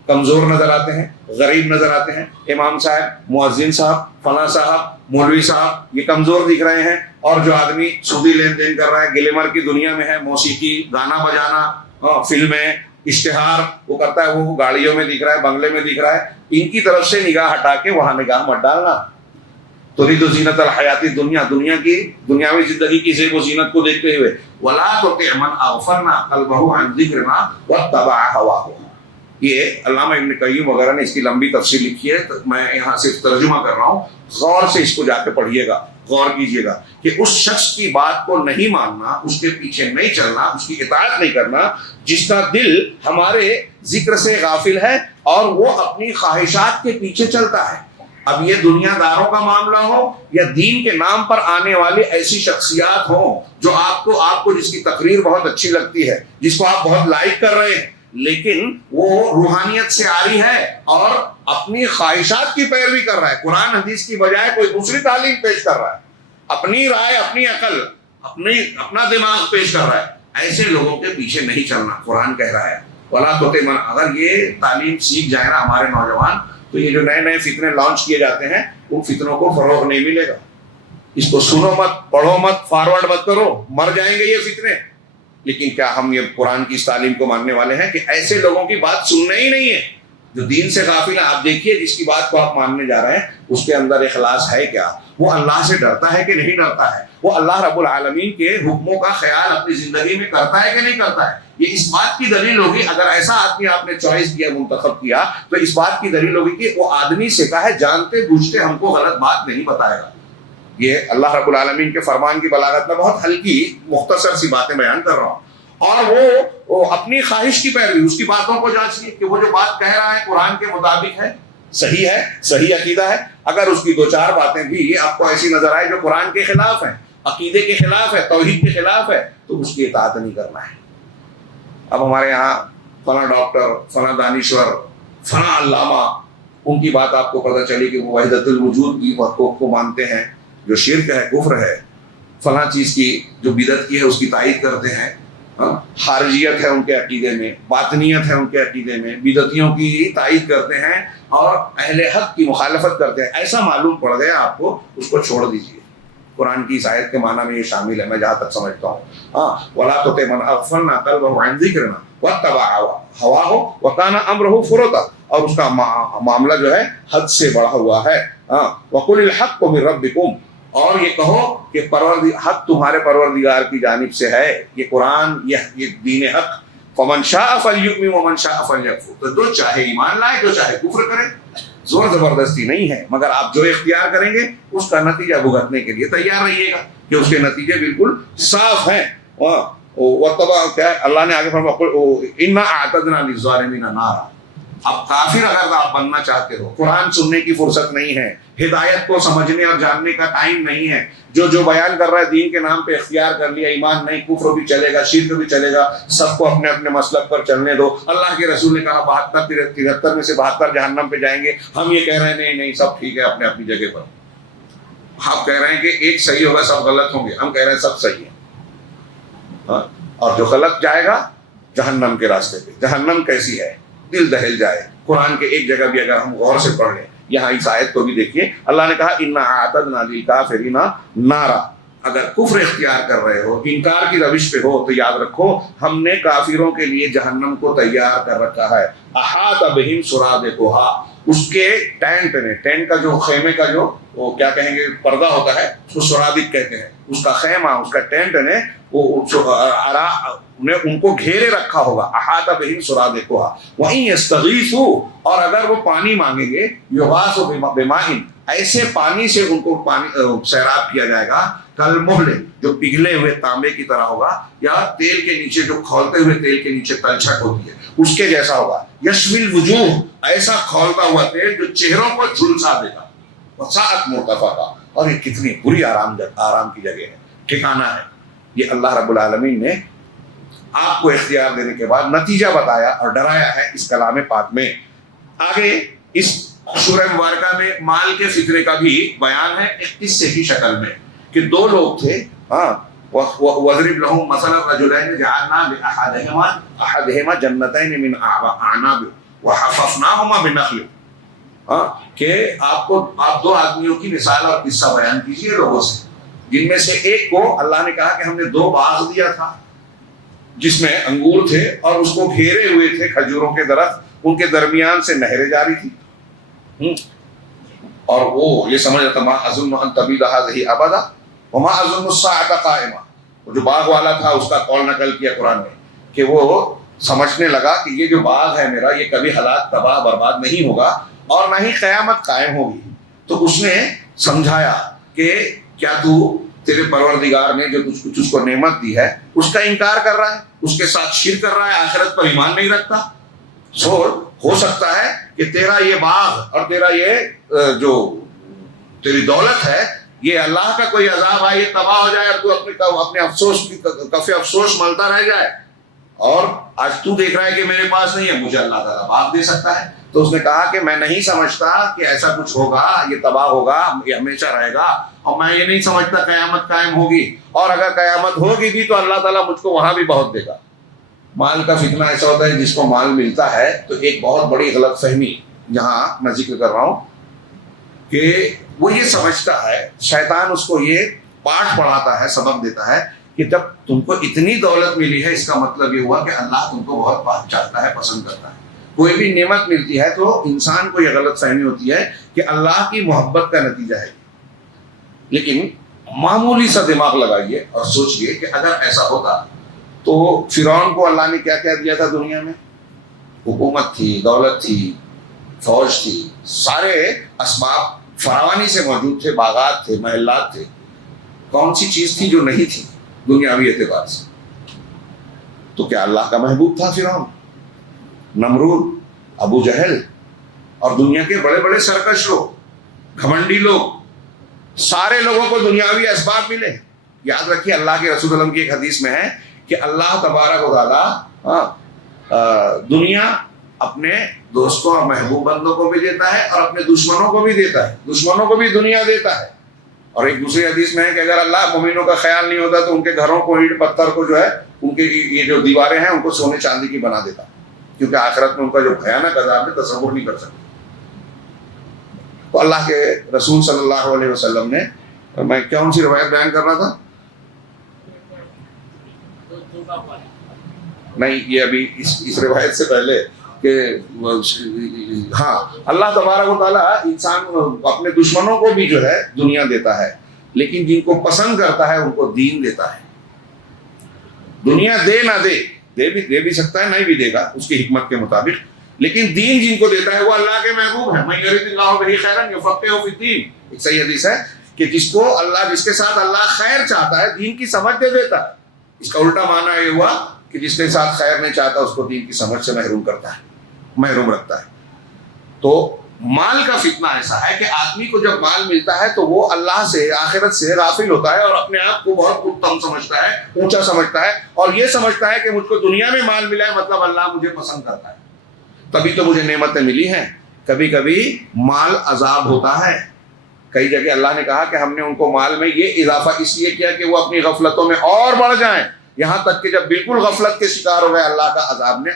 کمزور نظر آتے ہیں, غریب نظر آتے ہیں. امام صاحب, مؤذن صاحب, فلاں صاحب, مولوی صاحب, یہ کمزور دکھ رہے ہیں. اور جو آدمی سودی لین دین کر رہا ہے, گلیمر کی دنیا میں ہے, موسیقی, گانا بجانا, فلمیں, اشتہار وہ کرتا ہے, وہ گاڑیوں میں دکھ رہا ہے, بنگلے میں دکھ رہا ہے, ان کی طرف سے نگاہ ہٹا کے وہاں نگاہ مت ڈالنا. تريد زینت الحیات الدنیا, دنیا کی دنیاوی زندگی کی زیب و زینت کو دیکھتے ہوئے. ولا تطع من اغفلنا قلبه عن ذکرنا واتبع هواه. یہ علامہ ابن قیم وغیرہ نے اس کی لمبی تفسیر لکھی ہے, میں یہاں صرف ترجمہ کر رہا ہوں. غور سے اس کو جا کے پڑھیے گا, غور کیجیے گا کہ اس شخص کی بات کو نہیں ماننا, اس کے پیچھے نہیں چلنا, اس کی اطاعت نہیں کرنا جس کا دل ہمارے ذکر سے غافل ہے اور وہ اپنی خواہشات کے پیچھے چلتا ہے. اب یہ دنیا داروں کا معاملہ ہو یا دین کے نام پر آنے والی ایسی شخصیات ہوں جو آپ کو جس کی تقریر بہت اچھی لگتی ہے, جس کو آپ بہت لائک کر رہے ہیں, لیکن وہ روحانیت سے آری ہے اور اپنی خواہشات کی پیروی کر رہا ہے, قرآن حدیث کی بجائے کوئی دوسری تعلیم پیش کر رہا ہے, اپنی رائے, اپنی عقل, اپنا دماغ پیش کر رہا ہے. ایسے لوگوں کے پیچھے نہیں چلنا. قرآن کہہ رہا ہے ولا تطع من, اگر یہ تعلیم سیکھ جائے نا ہمارے نوجوان, تو یہ جو نئے نئے فتنے لانچ کیے جاتے ہیں ان فتنوں کو فروغ نہیں ملے گا. اس کو سنو مت, پڑھو مت, فارورڈ مت کرو, مر جائیں گے یہ فتنے. لیکن کیا ہم یہ قرآن کی اس تعلیم کو ماننے والے ہیں کہ ایسے لوگوں کی بات سننا ہی نہیں ہے جو دین سے غافل ہے؟ آپ دیکھیے جس کی بات کو آپ ماننے جا رہے ہیں اس کے اندر اخلاص ہے کیا؟ وہ اللہ سے ڈرتا ہے کہ نہیں ڈرتا ہے؟ وہ اللہ رب العالمین کے حکموں کا خیال اپنی زندگی میں کرتا ہے کہ نہیں کرتا ہے؟ یہ اس بات کی دلیل ہوگی, اگر ایسا آدمی آپ نے چوائس کیا, منتخب کیا, تو اس بات کی دلیل ہوگی کہ وہ آدمی سے کہا ہے جانتے بوجھتے ہم کو غلط بات نہیں بتائے گا. یہ اللہ رب العالمین کے فرمان کی بلاغت میں بہت ہلکی مختصر سی باتیں بیان کر رہا ہوں. اور وہ اپنی خواہش کی پیروی, اس کی باتوں کو جانچیے کہ وہ جو بات کہہ رہا ہے قرآن کے مطابق ہے, صحیح عقیدہ ہے. اگر اس کی دو چار باتیں بھی آپ کو ایسی نظر آئے جو قرآن کے خلاف ہیں, عقیدے کے خلاف ہے, توحید کے خلاف ہے, تو اس کی اطاعت نہیں کرنا ہے. اب ہمارے یہاں فلاں ڈاکٹر, فلاں دانشور, فلاں علامہ, ان کی بات آپ کو پتہ چلی کہ وہ وحدت الوجود کی حقوق کو مانتے ہیں, جو شرک ہے, کفر ہے, فلاں چیز کی جو بدعت کی ہے اس کی تائید کرتے ہیں, خارجیت ہے ان کے عقیدے میں, باطنیت ہے ان کے عقیدے میں, بدعتیوں کی تائید کرتے ہیں اور اہل حق کی مخالفت کرتے ہیں. ایسا معلوم پڑ گیا آپ کو, اس کو چھوڑ دیجیے. قرآن کی اس آیت کے معنی میں یہ شامل ہے, میں جہاں تک سمجھتا ہوں. وَلَا تُطِعْ مَنْ أَغْفَلْنَا قَلْبَهُ عَنْ ذِكْرِنَا وَاتَّبَعَ هَوَاهُ وَكَانَ أَمْرُهُ فُرُطًا, اور اس کا معاملہ جو ہے حد سے بڑھا ہوا ہے. وَقُلِ الْحَقُّ مِنْ رَبِّكُمْ, اور یہ کہو کہ حق تمہارے پروردگار کی جانب سے ہے. یہ قرآن, یہ دین حق. فَمَنْ شَاءَ فَلْيُؤْمِنْ وَمَنْ شَاءَ فَلْيَكْفُرْ, تو جو چاہے ایمان لائے, جو چاہے کفر کرے. زور زبردستی نہیں ہے, مگر آپ جو اختیار کریں گے اس کا نتیجہ بھگتنے کے لیے تیار رہیے گا کہ اس کے نتیجے بالکل صاف ہیں. کیا اللہ نے آگے فرمایا اِنَّا أَعْتَدْنَا لِلظَّالِمِينَ نَارًا. اب کافر اگر آپ بننا چاہتے ہو, قرآن سننے کی فرصت نہیں ہے, ہدایت کو سمجھنے اور جاننے کا ٹائم نہیں ہے, جو بیان کر رہا ہے دین کے نام پہ اختیار کر لیا, ایمان نہیں, کفر بھی چلے گا, شرک بھی چلے گا, سب کو اپنے اپنے مسلک پر چلنے دو. اللہ کے رسول نے کہا 73 میں سے 72 جہنم پہ جائیں گے. ہم یہ کہہ رہے ہیں نہیں سب ٹھیک ہے اپنے اپنی جگہ پر. آپ کہہ رہے ہیں کہ ایک صحیح ہوگا, سب غلط ہوں گے. ہم کہہ رہے ہیں سب صحیح ہے, اور جو غلط جائے گا جہنم کے راستے پہ. جہنم کیسی ہے, دل دہل جائے. قرآن کے ایک جگہ بھی اگر ہم غور سے پڑھ لیں, یہاں اس آیت کو بھی دیکھیے, اللہ نے کہا اِنَّا أَعْتَدْنَا لِلْكَافِرِينَ نَارًا. اگر کفر اختیار کر رہے ہو، انکار کی روش پہ ہو، تو یاد رکھو ہم نے کافروں کے لیے جہنم کو تیار کر رکھا ہے. احاط بہم سرادقھا، اس کے ٹینٹ نے، ٹینٹ کا جو خیمے کا جو وہ کیا کہیں گے پردہ ہوتا ہے اس کو سرادق کہتے ہیں، اس کا خیمہ، اس کا ٹینٹ نے وہ ان کو گھیرے رکھا ہوگا. احاط بہم سرادقھا وَإِن يَسْتَغِيثُوا، اور اگر وہ پانی مانگیں گے، يُغَاثُوا بِمَاءٍ، ایسے پانی سے ان کو پانی سیراب کیا جائے گا، کالمہل، جو پگھلے ہوئے تانبے کی طرح ہوگا، یا تیل کے نیچے جو کھولتے ہوئے تیل کے نیچے تلچھٹ ہوتی ہے اس کے جیسا ہوگا. یشوی الوجوہ، ایسا کھولتا ہوا تیل جو چہروں کو جھلسا دے گا. وساعت مرتفقہ، اور یہ کتنی بری آرام کی جگہ ہے، ٹھکانہ ہے. یہ اللہ رب العالمین نے آپ کو اختیار دینے کے بعد نتیجہ بتایا اور ڈرایا ہے اس کلام پاک میں. آگے اس سورہ مبارکہ میں مال کے فطرے کا بھی بیان ہے ایک قصے کی شکل میں، کہ دو لوگ تھے. وَاضْرِبْ لَهُم مَثَلًا رَجُلَيْنِ جَعَلْنَا لِأَحَدِهِمَا جَنَّتَيْنِ مِنْ أَعْنَابٍ وَحَفَفْنَاهُمَا بِنَخْلٍ، کہ آپ دو آدمیوں کی مثال اور قصہ بیان کیجیے لوگوں سے، جن میں سے ایک کو اللہ نے کہا کہ ہم نے 2 باغ دیا تھا جس میں انگور تھے اور اس کو گھیرے ہوئے تھے کھجوروں کے درخت، ان کے درمیان سے نہریں جاری تھی. اور وہ یہ سمجھتا ما اظن ان تبید هذه ابدا وما اظن الساعه قائمه. وہ جو باغ والا تھا اس کا قول نقل کیا قرآن نے کہ وہ سمجھنے لگا کہ یہ جو باغ ہے میرا یہ کبھی ہلاک تباہ برباد نہیں ہوگا اور نہ ہی قیامت قائم ہوگی. تو اس نے سمجھایا کہ کیا تیرے پروردگار نے جو تجھ کو نعمت دی ہے اس کا انکار کر رہا ہے، اس کے ساتھ شرک کر رہا ہے، آخرت پر ایمان نہیں رکھتا. ہو سکتا ہے کہ تیرا یہ باغ اور تیرا یہ جو تیری دولت ہے یہ اللہ کا کوئی عذاب ہے، یہ تباہ ہو جائے اور تو اپنے افسوس کفے افسوس ملتا رہ جائے. اور آج تو دیکھ رہا ہے کہ میرے پاس نہیں ہے، مجھے اللہ تعالیٰ باغ دے سکتا ہے. تو اس نے کہا کہ میں نہیں سمجھتا کہ ایسا کچھ ہوگا، یہ تباہ ہوگا، یہ ہمیشہ رہے گا، اور میں یہ نہیں سمجھتا قیامت قائم ہوگی، اور اگر قیامت ہوگی بھی تو اللہ تعالیٰ مجھ کو وہاں بھی بہت دے گا. مال کا فتنہ ایسا ہوتا ہے جس کو مال ملتا ہے تو ایک بہت بڑی غلط فہمی یہاں میں ذکر کر رہا ہوں کہ وہ یہ سمجھتا ہے، شیطان اس کو یہ پاٹھ پڑھاتا ہے، سبق دیتا ہے کہ جب تم کو اتنی دولت ملی ہے اس کا مطلب یہ ہوا کہ اللہ تم کو بہت چاہتا ہے، پسند کرتا ہے. کوئی بھی نعمت ملتی ہے تو انسان کو یہ غلط فہمی ہوتی ہے کہ اللہ کی محبت کا نتیجہ ہے. لیکن معمولی سا دماغ لگائیے اور سوچئے کہ اگر ایسا ہوتا تو فرعون کو اللہ نے کیا کیا دیا تھا دنیا میں؟ حکومت تھی، دولت تھی، فوج تھی، سارے اسباب فراوانی سے موجود تھے، باغات تھے، محلات تھے. کون سی چیز تھی جو نہیں تھی دنیاوی اعتبار سے؟ تو کیا اللہ کا محبوب تھا فرعون، نمرود، ابو جہل اور دنیا کے بڑے بڑے سرکش لوگ، گھمنڈی لوگ، سارے لوگوں کو دنیاوی اسباب ملے. یاد رکھیے اللہ کے رسول اللہ کی ایک حدیث میں ہے کہ اللہ تبارک و تعالیٰ دنیا اپنے دوستوں اور محبوب بندوں کو بھی دیتا ہے اور اپنے دشمنوں کو بھی دیتا ہے، دشمنوں کو بھی دنیا دیتا ہے. اور ایک دوسری حدیث میں ہے کہ اگر اللہ مومنوں کا خیال نہیں ہوتا تو ان کے گھروں کو، اینٹ پتھر کو جو ہے، ان کے یہ جو دیواریں ہیں ان کو سونے چاندی کی بنا دیتا، کیونکہ آخرت میں ان کا جو بھیانک عذاب ہے تصور نہیں کر سکتے. تو اللہ کے رسول صلی اللہ علیہ وسلم نے، میں کون سی روایت بیان کر رہا تھا؟ نہیں، یہ ابھی اس روایت سے پہلے کہ ہاں اللہ تبارک و تعالیٰ انسان اپنے دشمنوں کو بھی جو ہے دنیا دیتا ہے، لیکن جن کو پسند کرتا ہے ان کو دین دیتا ہے. دنیا دے نہ دے بھی سکتا ہے، نہیں بھی دے گا اس کی حکمت کے مطابق، لیکن دین جن کو دیتا ہے وہ اللہ کے محبوب ہے. من یرید اللہ بہ خیرا یفقہہ فی الدین، ایک صحیح حدیث ہے کہ جس کے ساتھ اللہ خیر چاہتا ہے دین کی سمجھ دے دیتا ہے. اس کا الٹا معنی یہ ہوا کہ جس کے ساتھ خیر نہیں چاہتا اس کو دین کی سمجھ سے محروم رکھتا ہے. تو مال کا فتنہ ایسا ہے کہ آدمی کو جب مال ملتا ہے تو وہ اللہ سے، آخرت سے غافل ہوتا ہے اور اپنے آپ کو بہت اتم سمجھتا ہے، اونچا سمجھتا ہے، اور یہ سمجھتا ہے کہ مجھ کو دنیا میں مال ملا ہے مطلب اللہ مجھے پسند کرتا ہے، تبھی تو مجھے نعمتیں ملی ہیں. کبھی کبھی مال عذاب ہوتا ہے. کئی جگہ اللہ نے کہا کہ ہم نے ان کو مال میں یہ اضافہ اس لیے کیا کہ وہ اپنی غفلتوں میں اور بڑھ جائیں، یہاں تک کہ جب بالکل غفلت کے شکار ہو گئے اللہ کا عذاب نے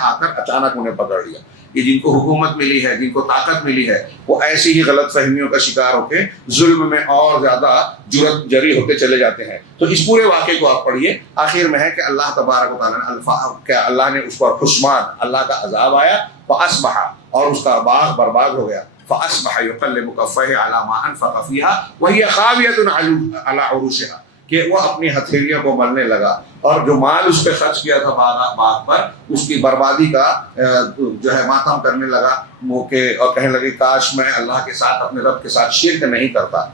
آ کر اچانک انہیں پکڑ لیا. کہ جن کو حکومت ملی ہے، جن کو طاقت ملی ہے، وہ ایسی ہی غلط فہمیوں کا شکار ہو کے ظلم میں اور زیادہ جرأت جری ہوتے چلے جاتے ہیں۔ تو اس پورے واقعے کو آپ پڑھیے، آخر میں ہے کہ اللہ تبارک و تعالیٰ نے اللہ نے اس پر خصمان، اللہ کا عذاب آیا، فاصبح، اور اس کا باغ برباد ہو گیا، فاصبح يقلب كفيه على ما انفق فيها وهي خاوية على عروشها، کہ وہ اپنی ہتھیلیوں کو ملنے لگا، اور جو مال اس پہ خرچ کیا تھا باغ پر، اس کی بربادی کا جو ہے ماتم کرنے لگا، اور کہنے لگے کاش میں اللہ کے ساتھ، اپنے رب کے ساتھ شرک نہیں کرتا۔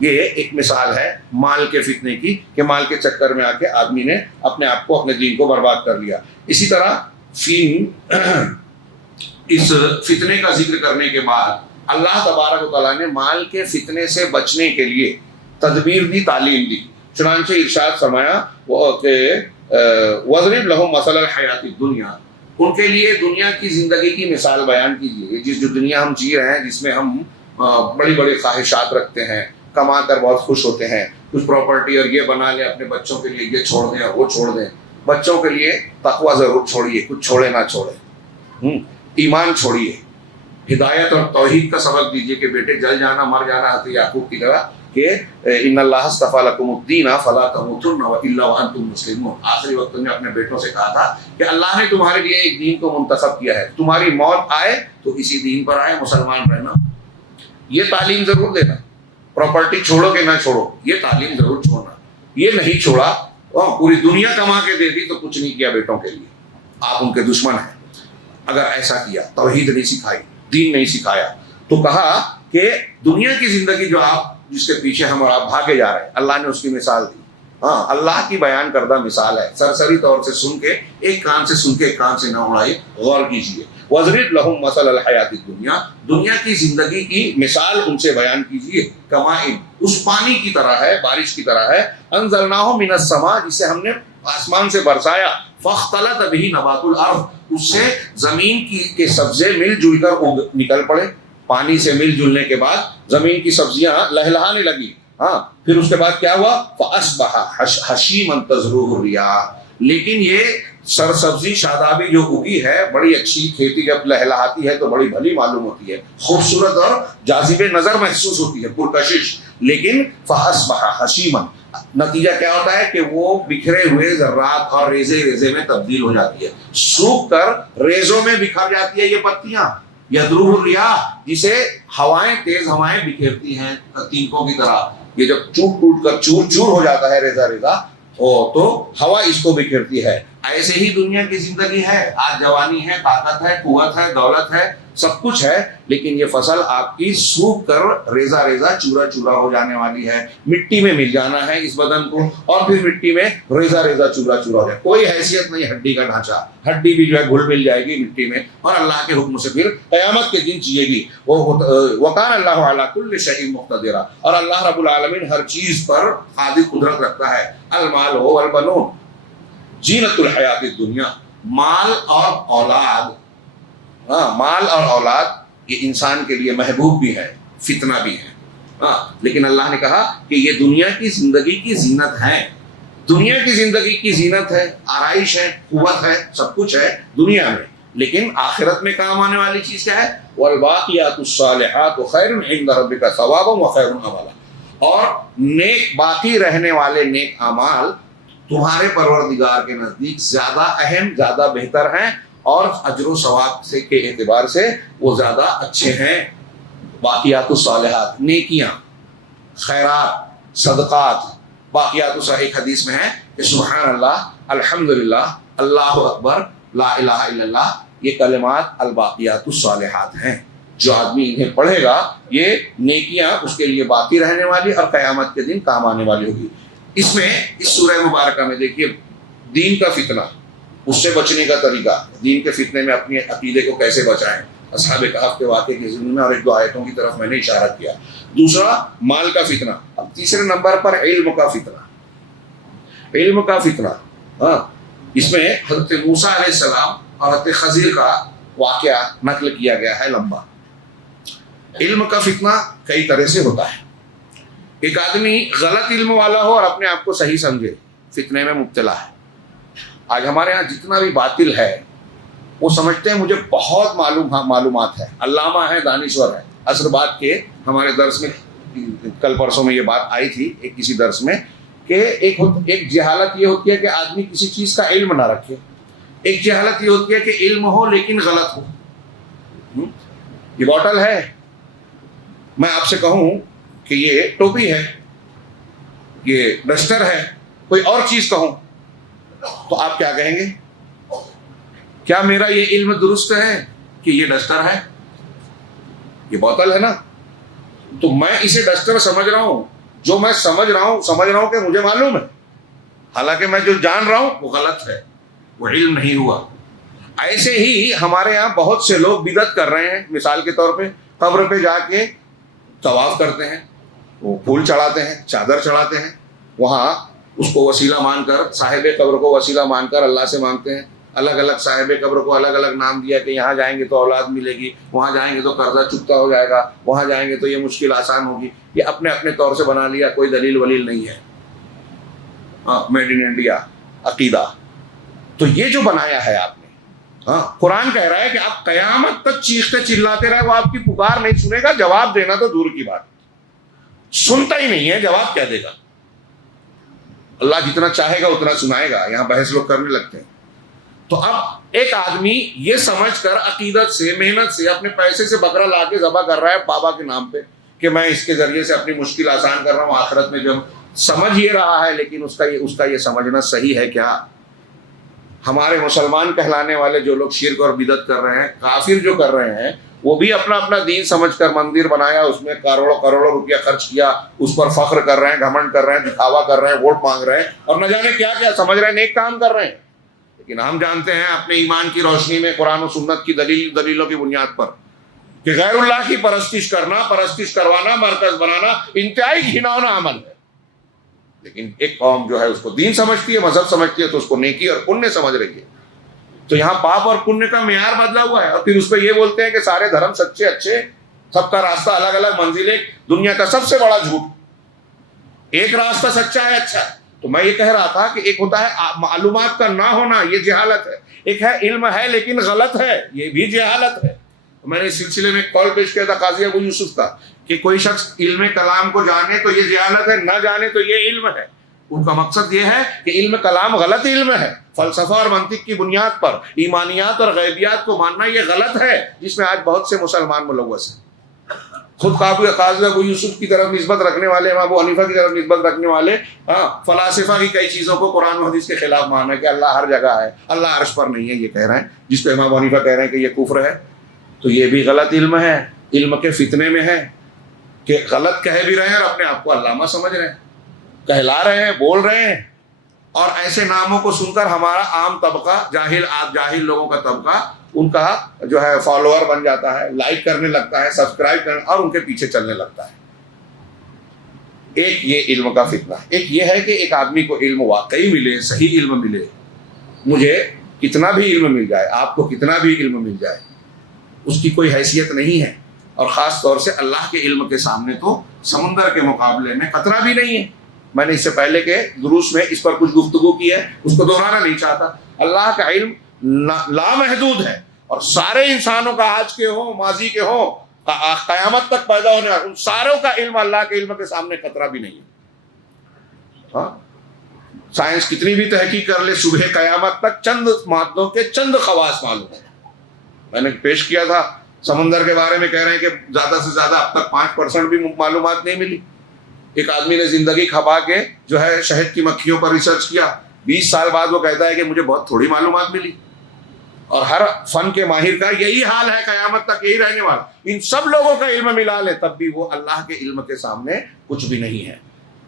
یہ ایک مثال ہے مال کے فتنے کی، کہ مال کے چکر میں آ کے آدمی نے اپنے آپ کو، اپنے دین کو برباد کر لیا۔ اسی طرح اس فتنے کا ذکر کرنے کے بعد اللہ تبارک و تعالیٰ نے مال کے فتنے سے بچنے کے لیے تدبیر دی، تعلیم دی۔ چنانچہ ارشاد فرمایا کہ وَاضْرِبْ لَهُمْ مَثَلَ الْحَيَاةِ الدُّنْيَا، ان کے لیے دنیا کی زندگی کی مثال بیان کیجیے۔ جس جو دنیا ہم جی رہے ہیں، جس میں ہم بڑی بڑی خواہشات رکھتے ہیں، کما کر بہت خوش ہوتے ہیں، کچھ پراپرٹی اور یہ بنا لیں، اپنے بچوں کے لیے یہ چھوڑ دیں اور وہ چھوڑ دیں۔ بچوں کے لیے تقویٰ ضرور چھوڑیے، کچھ چھوڑے نہ چھوڑے، ایمان چھوڑیے، ہدایت اور توحید کا سبق دیجیے کہ بیٹے جل جانا مر جانا، حضرت یعقوب کی طرح کہ ان اللہ اصطفیٰ لکم الدین فلا تموتن الا وانتم مسلمون۔ آخری وقت میں اپنے بیٹوں سے کہا تھا کہ اللہ نے تمہارے لیے ایک دین کو منتخب کیا ہے، تمہاری موت آئے تو اسی دین پر آئے، مسلمان رہنا۔ یہ تعلیم ضرور دینا، پراپرٹی چھوڑو کہ نہ چھوڑو، یہ تعلیم ضرور چھوڑنا۔ یہ نہیں چھوڑا، پوری دنیا کما کے دے دی تو کچھ نہیں کیا بیٹوں کے لیے، آپ ان کے دشمن ہیں۔ اگر ایسا کیا، توحید نہیں سکھائی، دین نہیں سکھایا، تو کہا کہ دنیا کی زندگی جو آپ، جس کے پیچھے ہم اور آپ بھاگے جا رہے ہیں، اللہ نے اس کی مثال دی۔ ہاں، اللہ کی بیان کردہ مثال ہے، سرسری طور سے سن کے، ایک کان سے سن کے ایک کان سے نہ اڑائیے، غور کیجیے۔ وَاضْرِبْ لَهُمْ مَثَلَ الْحَيَاةِ الدُّنْيَا، دنیا کی زندگی کی مثال ان سے بیان کیجیے۔ کمائن، اس پانی کی طرح ہے، بارش کی طرح ہے، انزلناہ من السماء، جسے ہم نے آسمان سے برسایا، فاختلط به نبات الارض، اس سے زمین کے سبزے مل جل کر نکل پڑے۔ پانی سے مل جلنے کے بعد زمین کی سبزیاں لہلہانے لگی۔ ہاں، پھر اس کے بعد کیا ہوا؟ فاصبح حشیما تذروہ الرياح، لیکن یہ سرسبزی شادابی جو اگی ہے، بڑی اچھی کھیتی جب لہلہاتی ہے تو بڑی بھلی معلوم ہوتی ہے، خوبصورت اور جاذب نظر محسوس ہوتی ہے، پرکشش، لیکن فاصبح حشیما، نتیجہ کیا ہوتا ہے کہ وہ بکھرے ہوئے ذرات اور ریزے ریزے میں تبدیل ہو جاتی ہے، سوکھ کر ریزوں میں بکھر جاتی ہے یہ پتیاں۔ یذروہ الرياح، جسے ہوائیں، تیز ہوائیں بکھیرتی ہیں تینکوں کی طرح، یہ جب ٹوٹ ٹوٹ کر چور چور ہو جاتا ہے ریزہ ریزہ، تو ہوا اس کو بکھیرتی ہے۔ ایسے ہی دنیا کی زندگی ہے، آج جوانی ہے، طاقت ہے، قوت ہے، دولت ہے، سب کچھ ہے، لیکن یہ فصل آپ کی سوکھ کر ریزہ ریزہ چورا چورا ہو جانے والی ہے، مٹی میں مل جانا ہے اس بدن کو، اور پھر مٹی میں ریزہ ریزہ چورا چورا ہو جائے، کوئی حیثیت نہیں ہڈی کا ڈھانچہ، ہڈی بھی جو ہے گھل مل جائے گی مٹی میں، اور اللہ کے حکم سے پھر قیامت کے دن جیے گی۔ وَقَانَ اللَّهُ عَلَىٰ كُلِّ شَيْءٍ مُقْتَدِرًا، اور اللہ رب العالمین ہر چیز پر قادر قدرت رکھتا ہے۔ المال والبنون زینت الحیات الدنیا، مال اور اولاد، مال اور اولاد یہ انسان کے لیے محبوب بھی ہے، فتنہ بھی ہے، لیکن اللہ نے کہا کہ یہ دنیا کی زندگی کی زینت ہے، دنیا کی زندگی کی زینت ہے، آرائش ہے، قوت ہے، سب کچھ ہے دنیا میں، لیکن آخرت میں کام آنے والی چیز کیا ہے؟ والباقیات الصالحات خیر عند ربک ثوابا وخیر املا، اور نیک، باقی رہنے والے نیک اعمال تمہارے پروردگار کے نزدیک زیادہ اہم، زیادہ بہتر ہیں، اور اجر و ثواب سے کے اعتبار سے وہ زیادہ اچھے ہیں۔ باقیات الصالحات، نیکیاں، خیرات، صدقات، باقیات الصالحات، ایک حدیث میں ہے کہ سبحان اللہ، الحمدللہ، اللہ اکبر، لا الہ الا اللہ، یہ کلمات الباقیات الصالحات ہیں۔ جو آدمی انہیں پڑھے گا، یہ نیکیاں اس کے لیے باقی رہنے والی اور قیامت کے دن کام آنے والی ہوگی۔ اس میں، اس سورہ مبارکہ میں دیکھیے دین کا فتنہ، اس سے بچنے کا طریقہ، دین کے فتنے میں اپنے عقیدے کو کیسے بچائیں، اصحاب کہف کے واقعے کے ضمن میں، اور ایک دو آیتوں کی طرف میں نے اشارہ کیا۔ دوسرا مال کا فتنہ، اب تیسرے نمبر پر علم کا فتنہ، علم کا فتنہ۔ اس میں حضرت موسیٰ علیہ السلام اور حضرت خضر کا واقعہ نقل کیا گیا ہے لمبا۔ علم کا فتنہ کئی طرح سے ہوتا ہے، ایک آدمی غلط علم والا ہو اور اپنے آپ کو صحیح سمجھے، فتنے میں مبتلا ہے۔ آج ہمارے ہاں جتنا بھی باطل ہے، وہ سمجھتے ہیں مجھے بہت معلومات ہے، علامہ ہے، دانشور ہے۔ عصر بعد کے ہمارے درس میں کل پرسوں میں یہ بات آئی تھی ایک کسی درس میں کہ ایک جہالت یہ ہوتی ہے کہ آدمی کسی چیز کا علم نہ رکھے، ایک جہالت یہ ہوتی ہے کہ علم ہو لیکن غلط ہو۔ یہ بوٹل ہے، میں آپ سے کہوں کہ یہ ٹوپی ہے، یہ ڈسٹر ہے، کوئی اور چیز کہوں تو آپ کیا کہیں گے؟ کیا میرا یہ علم درست ہے کہ یہ ڈسٹر ہے؟ یہ بوتل ہے نا، تو میں اسے ڈسٹر سمجھ رہا ہوں، جو میں سمجھ رہا ہوں کہ مجھے معلوم ہے، حالانکہ میں جو جان رہا ہوں وہ غلط ہے، وہ علم نہیں ہوا۔ ایسے ہی ہمارے ہاں بہت سے لوگ بدعت کر رہے ہیں۔ مثال کے طور پہ قبر پہ جا کے طواف کرتے ہیں، وہ پھول چڑھاتے ہیں، چادر چڑھاتے ہیں، وہاں اس کو وسیلہ مان کر، صاحب قبر کو وسیلہ مان کر اللہ سے مانگتے ہیں۔ الگ الگ صاحب قبر کو الگ الگ نام دیا کہ یہاں جائیں گے تو اولاد ملے گی، وہاں جائیں گے تو قرضہ چکتا ہو جائے گا، وہاں جائیں گے تو یہ مشکل آسان ہوگی۔ یہ اپنے اپنے طور سے بنا لیا، کوئی دلیل ولیل نہیں ہے۔ میڈ ان انڈیا عقیدہ تو یہ جو بنایا ہے آپ نے، قرآن کہہ رہا ہے کہ آپ قیامت تک چیختے چلاتے رہے، وہ آپ کی پکار نہیں سنے گا، جواب دینا تو دور کی بات، سنتا ہی نہیں ہے، جواب کیا دے گا؟ اللہ جتنا چاہے گا اتنا سنائے گا۔ یہاں بحث لوگ کرنے لگتے ہیں۔ تو اب ایک آدمی یہ سمجھ کر عقیدت سے، محنت سے، اپنے پیسے سے بکرا لا کے ذبح کر رہا ہے بابا کے نام پہ کہ میں اس کے ذریعے سے اپنی مشکل آسان کر رہا ہوں، آخرت میں جو سمجھ یہ رہا ہے، لیکن اس کا یہ سمجھنا صحیح ہے کیا؟ ہمارے مسلمان کہلانے والے جو لوگ شرک اور بدعت کر رہے ہیں، کافر جو کر رہے ہیں، وہ بھی اپنا اپنا دین سمجھ کر مندر بنایا، اس میں کروڑوں روپیہ خرچ کیا، اس پر فخر کر رہے ہیں، گھمنڈ کر رہے ہیں، دکھاوا کر رہے ہیں، ووٹ مانگ رہے ہیں، اور نہ جانے کیا کیا سمجھ رہے ہیں نیک کام کر رہے ہیں۔ لیکن ہم جانتے ہیں اپنے ایمان کی روشنی میں، قرآن و سنت کی دلیلوں کی بنیاد پر، کہ غیر اللہ کی پرستش کرنا، پرستش کروانا، مرکز بنانا انتہائی گھناؤنا عمل ہے۔ لیکن ایک قوم جو ہے اس کو دین سمجھتی ہے، مذہب سمجھتی ہے، تو اس کو نیکی اور پنیہ سمجھ رہی ہے۔ تو یہاں پاپ اور پنیہ کا معیار بدلا ہوا ہے، اور پھر اس پہ یہ بولتے ہیں کہ سارے دھرم سچے اچھے، سب کا راستہ الگ الگ منزل، ایک دنیا کا سب سے بڑا جھوٹ، ایک راستہ سچا ہے، اچھا ہے۔ تو میں یہ کہہ رہا تھا کہ ایک ہوتا ہے معلومات کا نہ ہونا، یہ جہالت ہے، ایک ہے علم ہے لیکن غلط ہے، یہ بھی جہالت ہے۔ میں نے اس سلسلے میں ایک قول پیش کیا تھا قاضی ابو یوسف کا کہ کوئی شخص علم کلام کو جانے تو یہ جہالت ہے، نہ جانے تو یہ علم ہے۔ ان کا مقصد یہ ہے کہ علم کلام غلط علم ہے، فلسفہ اور منطق کی بنیاد پر ایمانیات اور غیبیات کو ماننا یہ غلط ہے، جس میں آج بہت سے مسلمان ملوث ہیں۔ خود قاضی ابو یوسف کی طرف نسبت رکھنے والے، امام ابو حنیفہ کی طرف نسبت رکھنے والے فلاسفہ کی کئی چیزوں کو قرآن و حدیث کے خلاف ماننا ہے کہ اللہ ہر جگہ ہے، اللہ عرش پر نہیں ہے، یہ کہہ رہے ہیں، جس پہ امام ابو حنیفہ کہہ رہے ہیں کہ یہ کفر ہے۔ تو یہ بھی غلط علم ہے، علم کے فتنے میں ہے کہ غلط کہہ بھی رہے ہیں اور اپنے آپ کو علامہ سمجھ رہے ہیں، کہلا رہے ہیں، بول رہے ہیں، اور ایسے ناموں کو سن کر ہمارا عام طبقہ، جاہل لوگوں کا طبقہ، ان کا جو ہے فالوور بن جاتا ہے، لائک کرنے لگتا ہے، سبسکرائب کرنے اور ان کے پیچھے چلنے لگتا ہے۔ ایک یہ علم کا فتنہ، ایک یہ ہے کہ ایک آدمی کو علم واقعی ملے، صحیح علم ملے۔ مجھے کتنا بھی علم مل جائے، آپ کو کتنا بھی علم مل جائے، اس کی کوئی حیثیت نہیں ہے، اور خاص طور سے اللہ کے علم کے سامنے تو سمندر کے مقابلے میں قطرہ بھی نہیں ہے۔ میں نے اس سے پہلے کے دروس میں اس پر کچھ گفتگو کی ہے، اس کو دہرانا نہیں چاہتا۔ اللہ کا علم لامحدود ہے، اور سارے انسانوں کا، آج کے ہوں، ماضی کے ہوں، قیامت تک پیدا ہونے والے، ان ساروں کا علم اللہ کے علم کے سامنے قطرہ بھی نہیں ہے۔ ہاں، سائنس کتنی بھی تحقیق کر لے، صبح قیامت تک چند مادوں کے چند خواص معلوم ہیں۔ میں نے پیش کیا تھا سمندر کے بارے میں، کہہ رہے ہیں کہ زیادہ سے زیادہ اب تک 5% بھی معلومات نہیں ملی۔ ایک آدمی نے زندگی کھپا کے جو ہے شہد کی مکھیوں پر ریسرچ کیا، 20 سال بعد وہ کہتا ہے کہ مجھے بہت تھوڑی معلومات ملی۔ اور ہر فن کے ماہر کا یہی حال ہے، قیامت تک یہی رہنے والا۔ ان سب لوگوں کا علم ملا لے تب بھی وہ اللہ کے علم کے سامنے کچھ بھی نہیں ہے۔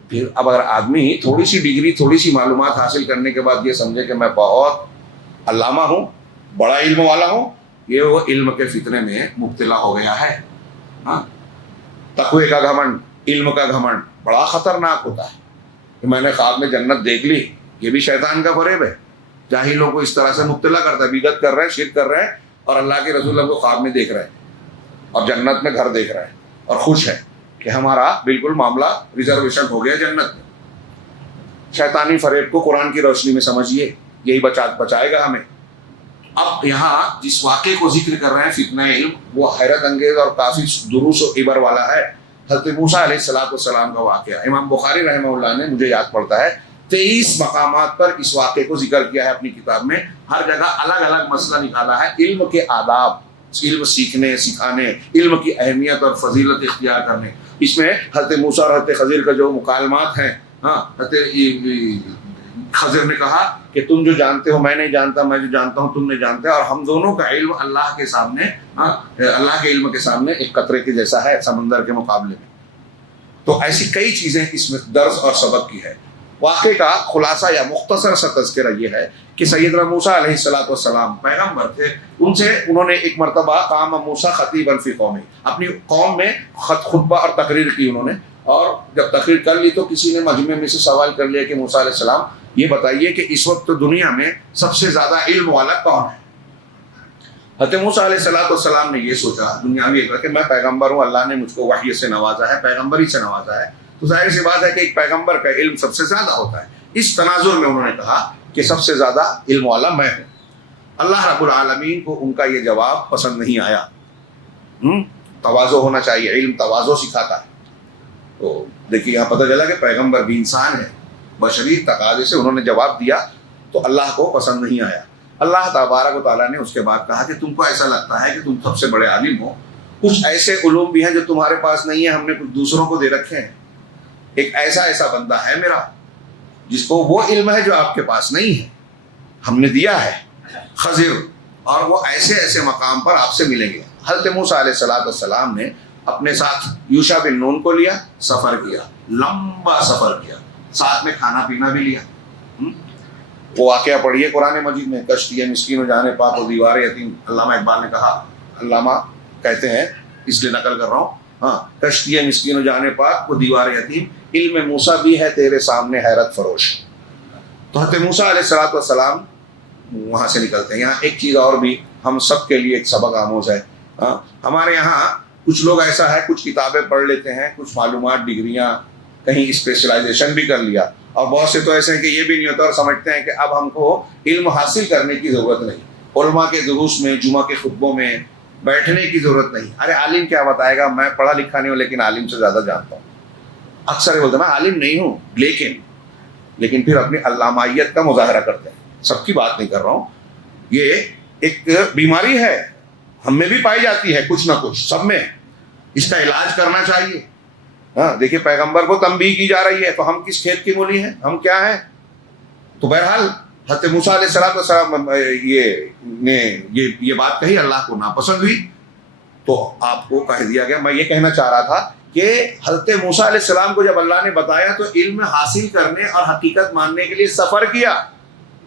پھر اب اگر آدمی تھوڑی سی ڈگری، تھوڑی سی معلومات حاصل کرنے کے بعد یہ سمجھے کہ میں بہت علامہ ہوں، بڑا علم والا ہوں، یہ وہ علم کے فتنے میں مبتلا ہو گیا ہے۔ ہاں، تقوی کا گھمنڈ، علم کا گھمنڈ بڑا خطرناک ہوتا ہے کہ میں نے خواب میں جنت دیکھ لی، یہ بھی شیطان کا فریب ہے۔ جاہلوں کو اس طرح سے مبتلا کرتا ہے، بدعت کر رہے ہیں، شرک کر رہے ہیں، اور اللہ کے رسول کو خواب میں دیکھ رہے ہیں اور جنت میں گھر دیکھ رہے ہیں اور خوش ہے کہ ہمارا بالکل معاملہ ریزرویشن ہو گیا جنت میں۔ شیطانی فریب کو قرآن کی روشنی میں سمجھیے، یہی بچائے گا ہمیں۔ اب یہاں جس واقعے کو ذکر کر رہے ہیں فتنہ علم، وہ حیرت انگیز اور کافی دروس و عبر والا ہے۔ حضرت موسیٰ علیہ السلام کا واقعہ امام بخاری رحمہ اللہ نے، مجھے یاد پڑتا ہے، 23 مقامات پر اس واقعے کو ذکر کیا ہے اپنی کتاب میں۔ ہر جگہ الگ الگ مسئلہ نکالا ہے، علم کے آداب، علم سیکھنے سکھانے، علم کی اہمیت اور فضیلت اختیار کرنے۔ اس میں حضرت موسیٰ اور حضرت خضر کا جو مکالمات ہیں، حضرت خضر نے کہا کہ تم جو جانتے ہو میں نہیں جانتا، میں جو جانتا ہوں تم نہیں جانتے، اور ہم دونوں کا علم اللہ کے سامنے، اللہ کے علم کے سامنے ایک قطرے کے جیسا ہے سمندر کے مقابلے میں۔ تو ایسی کئی چیزیں اس میں درس اور سبق کی ہے۔ واقعے کا خلاصہ یا مختصر سا تذکرہ یہ ہے کہ سیدنا موسیٰ علیہ السلام پیغمبر تھے، انہوں نے ایک مرتبہ قام موسیٰ خطیبا فی قومہ، اپنی قوم میں خطبہ اور تقریر کی انہوں نے، اور جب تقریر کر لی تو کسی نے مجمع میں سے سوال کر لیا کہ موسیٰ علیہ السلام یہ بتائیے کہ اس وقت دنیا میں سب سے زیادہ علم والا کون ہے؟ حضرت موسیٰ علیہ السلام نے یہ سوچا دنیاوی کہ میں پیغمبر ہوں، اللہ نے مجھ کو وحی سے نوازا ہے، پیغمبری سے نوازا ہے، تو ظاہر سی بات ہے کہ ایک پیغمبر کا علم سب سے زیادہ ہوتا ہے۔ اس تناظر میں انہوں نے کہا کہ سب سے زیادہ علم والا میں ہوں۔ اللہ رب العالمین کو ان کا یہ جواب پسند نہیں آیا۔ تواضع ہونا چاہیے، علم تواضع سکھاتا ہے۔ تو دیکھیے یہاں پتہ چلا کہ پیغمبر بھی انسان ہے، بشری تقاضے سے انہوں نے جواب دیا تو اللہ کو پسند نہیں آیا۔ اللہ تبارک و تعالیٰ نے اس کے بعد کہا کہ تم کو ایسا لگتا ہے کہ تم سب سے بڑے عالم ہو، کچھ ایسے علوم بھی ہیں جو تمہارے پاس نہیں ہیں، ہم نے کچھ دوسروں کو دے رکھے ہیں۔ ایک ایسا بندہ ہے میرا جس کو وہ علم ہے جو آپ کے پاس نہیں ہے، ہم نے دیا ہے، خضر، اور وہ ایسے مقام پر آپ سے ملیں گے۔ حضرت موسیٰ علیہ السلام نے اپنے ساتھ یوشع بن نون کو لیا، سفر کیا، لمبا سفر کیا، ساتھ میں کھانا پینا بھی لیا۔ وہ واقعہ پڑھیے قرآن مجید میں، کشتی مسکین و جان پاک و دیوار یتیم۔ علامہ اقبال نے کہا، علامہ کہتے ہیں اس لیے نقل کر رہا ہوں، کشتی مسکین و جان پاک و دیوار یتیم، علم موسیٰ بھی ہے تیرے سامنے حیرت فروش۔ تو حضرت موسیٰ علیہ السلام وہاں سے نکلتے ہیں۔ یہاں ایک چیز اور بھی ہم سب کے لیے ایک سبق آموز ہے۔ ہمارے یہاں کچھ لوگ ایسا ہے، کچھ کتابیں پڑھ لیتے ہیں، کچھ معلومات، ڈگریاں، کہیں اسپیشلائزیشن بھی کر لیا، اور بہت سے تو ایسے ہیں کہ یہ بھی نہیں ہوتا اور سمجھتے ہیں کہ اب ہم کو علم حاصل کرنے کی ضرورت نہیں، علماء کے دروس میں، جمعہ کے خطبوں میں بیٹھنے کی ضرورت نہیں۔ ارے عالم کیا بتائے گا، میں پڑھا لکھا نہیں ہوں لیکن عالم سے زیادہ جانتا ہوں۔ اکثر یہ بولتے ہیں میں عالم نہیں ہوں لیکن پھر اپنی علامائیت کا مظاہرہ کرتے ہیں۔ سب کی بات نہیں کر رہا ہوں، یہ ایک بیماری ہے، ہم میں بھی پائی جاتی ہے، کچھ نہ کچھ سب میں، اس کا علاج کرنا چاہیے۔ دیکھیے پیغمبر کو تنبیہ کی جا رہی ہے تو ہم کس کھیت کی مولی ہیں، ہم کیا ہیں؟ تو بہرحال حضرت موسیٰ علیہ السلام یہ بات کہی، اللہ کو ناپسند ہوئی، تو آپ کو کہہ دیا گیا۔ میں یہ کہنا چاہ رہا تھا کہ حضرت موسیٰ علیہ السلام کو جب اللہ نے بتایا تو علم حاصل کرنے اور حقیقت ماننے کے لیے سفر کیا۔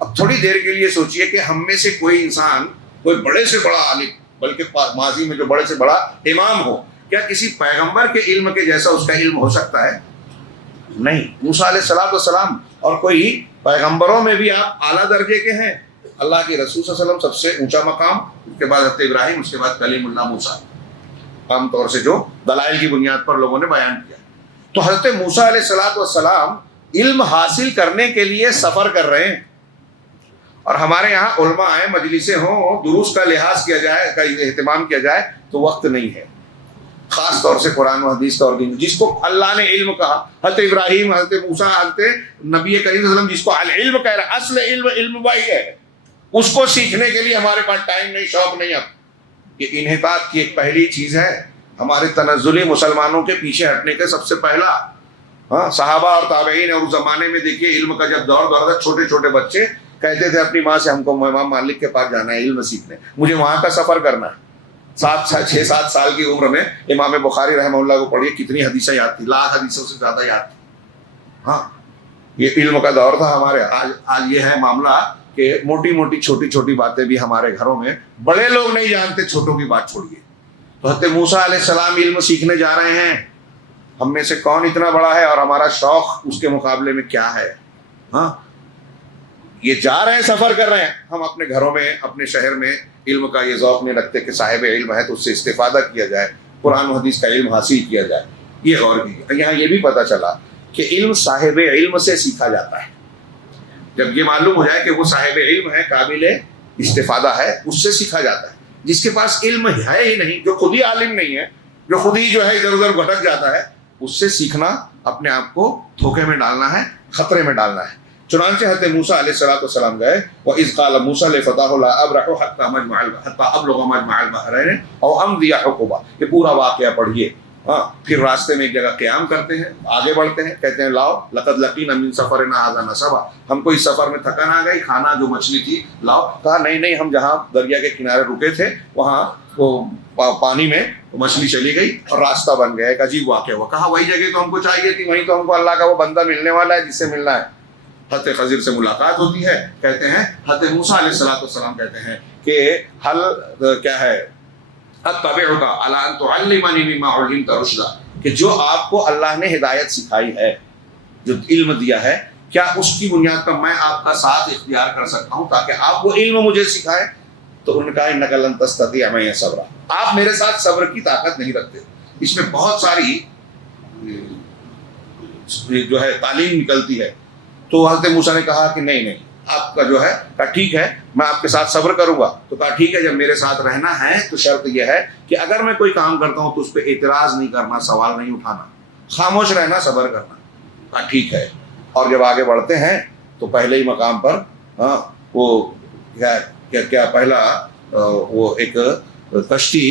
اب تھوڑی دیر کے لیے سوچئے کہ ہم میں سے کوئی انسان، کوئی بڑے سے بڑا عالم، بلکہ ماضی میں جو بڑے سے بڑا امام ہو، کیا کسی پیغمبر کے علم کے جیسا اس کا علم ہو سکتا ہے؟ نہیں۔ موسیٰ علیہ السلام اور کوئی پیغمبروں میں بھی آپ اعلیٰ درجے کے ہیں۔ اللہ کے رسول صلی اللہ علیہ وسلم سب سے اونچا مقام، اس کے بعد حضرت ابراہیم، اس کے بعد کلیم اللہ موسیٰ، عام طور سے جو دلائل کی بنیاد پر لوگوں نے بیان کیا۔ تو حضرت موسیٰ علیہ السلام علم حاصل کرنے کے لیے سفر کر رہے ہیں، اور ہمارے یہاں علماء ہیں، مجلسیں ہوں، دروس کا لحاظ کیا جائے، کا اہتمام کیا جائے تو وقت نہیں ہے، خاص طور سے قرآن و حدیث کا اور دین، جس کو اللہ نے علم کہا، حضرت ابراہیم، حضرت موسیٰ، حضرت نبی کریم صلی اللہ علیہ وسلم جس کو العلم کہہ رہا ہے، اصل علم وہی ہے، اس کو سیکھنے کے لیے ہمارے پاس ٹائم نہیں، شوق نہیں۔ اب یہ انحطاط کی ایک پہلی چیز ہے ہمارے تنزلی مسلمانوں کے پیچھے ہٹنے کا سب سے پہلا۔ صحابہ اور تابعین اور اس زمانے میں دیکھیے علم کا جب دور تھا، چھوٹے چھوٹے بچے کہتے تھے اپنی ماں سے ہم کو امام مالک کے پاس جانا ہے علم سیکھنے، مجھے وہاں کا سفر کرنا ہے۔ 6-7 سال کی عمر میں امام بخاری رحمہ اللہ کو پڑھیے کتنی حدیثیں یاد تھی، لاکھ حدیثوں سے زیادہ یاد تھی۔ یہ علم کا دور تھا ہمارے۔ آج یہ ہے معاملہ کہ موٹی چھوٹی باتیں بھی ہمارے گھروں میں بڑے لوگ نہیں جانتے، چھوٹوں کی بات چھوڑیے۔ تو حضرت موسیٰ علیہ السلام علم سیکھنے جا رہے ہیں، ہم میں سے کون اتنا بڑا ہے اور ہمارا شوق اس کے مقابلے میں کیا ہے؟ یہ جا رہے ہیں، سفر کر رہے ہیں، ہم اپنے گھروں میں، اپنے شہر میں علم کا یہ ذوق نہیں رکھتے کہ صاحب علم ہے تو اس سے استفادہ کیا جائے، قرآن و حدیث کا علم حاصل کیا جائے۔ یہ غور کیجیے، یہاں یہ بھی پتہ چلا کہ علم صاحب علم سے سیکھا جاتا ہے۔ جب یہ معلوم ہو جائے کہ وہ صاحب علم ہے، قابل استفادہ ہے اس سے سیکھا جاتا ہے. جس کے پاس علم ہے ہی نہیں, جو خود ہی عالم نہیں ہے, جو خود ہی جو ہے ادھر ادھر بھٹک جاتا ہے, اس سے سیکھنا اپنے آپ کو دھوکے میں ڈالنا ہے, خطرے میں ڈالنا ہے. چنانچہ حضرت موسیٰ علیہ السلام گئے, وَإِذْ قَالَ مُوسَىٰ لِفَتَاهُ لَا أَبْرَحُ حَتَّىٰ أَبْلُغَ مَجْمَعَ الْبَحْرَيْنِ أَوْ أَمْضِيَ حُقُبًا. یہ پورا واقعہ پڑھیے. ہاں, پھر راستے میں ایک جگہ قیام کرتے ہیں, آگے بڑھتے ہیں, کہتے ہیں لاؤ لقد لقینا من سفرنا هذا نصبا, ہم کو اس سفر میں تھکن آ گئی, کھانا جو مچھلی تھی لاؤ. کہا نہیں ہم جہاں دریا کے کنارے رکے تھے وہاں وہ پانی میں مچھلی چلی گئی اور راستہ بن گیا. ایک عجیب واقعہ ہوا. کہا وہی جگہ تو ہم کو چاہیے تھی, وہیں تو ہم کو اللہ کا وہ بندہ ملنے والا ہے جس سے ملنا ہے. حضرت خضر سے ملاقات ہوتی ہے, کہتے ہیں حضرت موسیٰ علیہ السلام کہتے ہیں کہ حل کیا ہے, اتبعک علی ان تعلمنی مما علمت رشدا, کہ جو آپ کو اللہ نے ہدایت سکھائی ہے, جو علم دیا ہے, کیا اس کی بنیاد پر میں آپ کا ساتھ اختیار کر سکتا ہوں تاکہ آپ وہ علم مجھے سکھائیں. تو انہوں نے کہا انک لن تستطیع معی صبرا, آپ میرے ساتھ صبر کی طاقت نہیں رکھتے. اس میں بہت ساری جو ہے تعلیم نکلتی ہے. تو حضرت موسیٰ نے کہا کہ نہیں آپ کا جو ہے, کہا ٹھیک ہے میں آپ کے ساتھ صبر کروں گا. تو کہا ٹھیک ہے, جب میرے ساتھ رہنا ہے تو شرط یہ ہے کہ اگر میں کوئی کام کرتا ہوں تو اس پہ اعتراض نہیں کرنا, سوال نہیں اٹھانا, خاموش رہنا, صبر کرنا. کہا ٹھیک ہے. اور جب آگے بڑھتے ہیں تو پہلے ہی مقام پر وہ کیا پہلا وہ ایک کشتی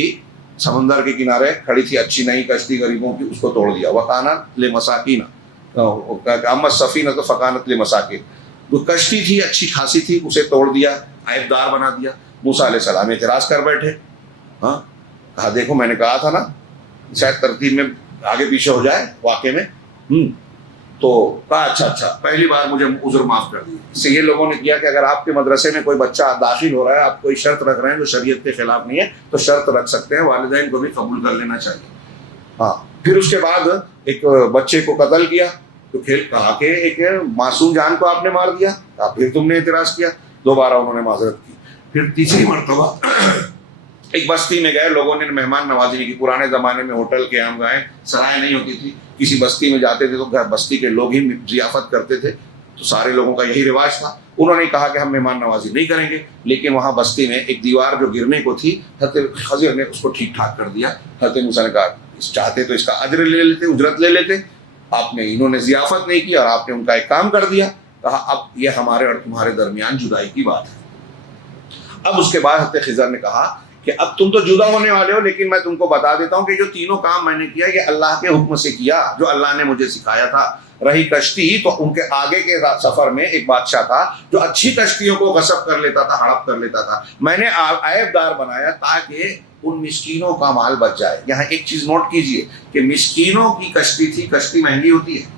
سمندر کے کنارے کھڑی تھی, اچھی نئی کشتی غریبوں کی, اس کو توڑ دیا. وَكَانَتْ لِمَسَاكِينَ اما السفینۃ فکانت لمساکین, وہ کشتی تھی اچھی خاصی تھی, اسے توڑ دیا, عیب دار بنا دیا. موسیٰ علیہ السلام اعتراض کر بیٹھے. ہاں, کہا دیکھو میں نے کہا تھا نا, شاید ترتیب میں آگے پیچھے ہو جائے واقعے میں. تو کہا اچھا پہلی بار مجھے عذر معاف کر دیا. اس سے یہ لوگوں نے کیا کہ اگر آپ کے مدرسے میں کوئی بچہ داخل ہو رہا ہے, آپ کوئی شرط رکھ رہے ہیں جو شریعت کے خلاف نہیں ہے, تو شرط رکھ سکتے ہیں, والدین کو بھی قبول کر لینا چاہیے. ہاں, پھر اس کے بعد ایک بچے کو قتل کیا, تو پھر کہا کہ ایک معصوم جان کو آپ نے مار دیا. کہا پھر تم نے اعتراض کیا. دوبارہ انہوں نے معذرت کی. پھر تیسری مرتبہ ایک بستی میں گئے, لوگوں نے مہمان نوازی کی. پرانے زمانے میں ہوٹل قیام گاہیں سرائے نہیں ہوتی تھی, کسی بستی میں جاتے تھے تو بستی کے لوگ ہی ضیافت کرتے تھے, تو سارے لوگوں کا یہی رواج تھا. انہوں نے کہا کہ ہم مہمان نوازی نہیں کریں گے, لیکن وہاں بستی میں ایک دیوار جو گرنے کو تھی, حضرت خضر نے اس کو ٹھیک ٹھاک کر دیا. حضرت موسیٰ نے کہا چاہتے تو اس کا اجر لے لیتے, اجرت لے لیتے, آپ نے انہوں نے ضیافت نہیں کی اور آپ نے ان کا ایک کام کر دیا. کہا اب یہ ہمارے اور تمہارے درمیان جدائی کی بات ہے. اب اس کے بعد حضرت خضر نے کہا کہ اب تم تو جدا ہونے والے ہو, لیکن میں تم کو بتا دیتا ہوں کہ جو تینوں کام میں نے کیا یہ اللہ کے حکم سے کیا, جو اللہ نے مجھے سکھایا تھا. رہی کشتی, تو ان کے آگے کے سفر میں ایک بادشاہ تھا جو اچھی کشتیوں کو غصب کر لیتا تھا, ہڑپ کر لیتا تھا. میں نے عیب دار بنایا تاکہ ان مسکینوں کا مال بچ جائے. یہاں ایک چیز نوٹ کیجئے کہ مسکینوں کی کشتی تھی. کشتی مہنگی ہوتی ہے,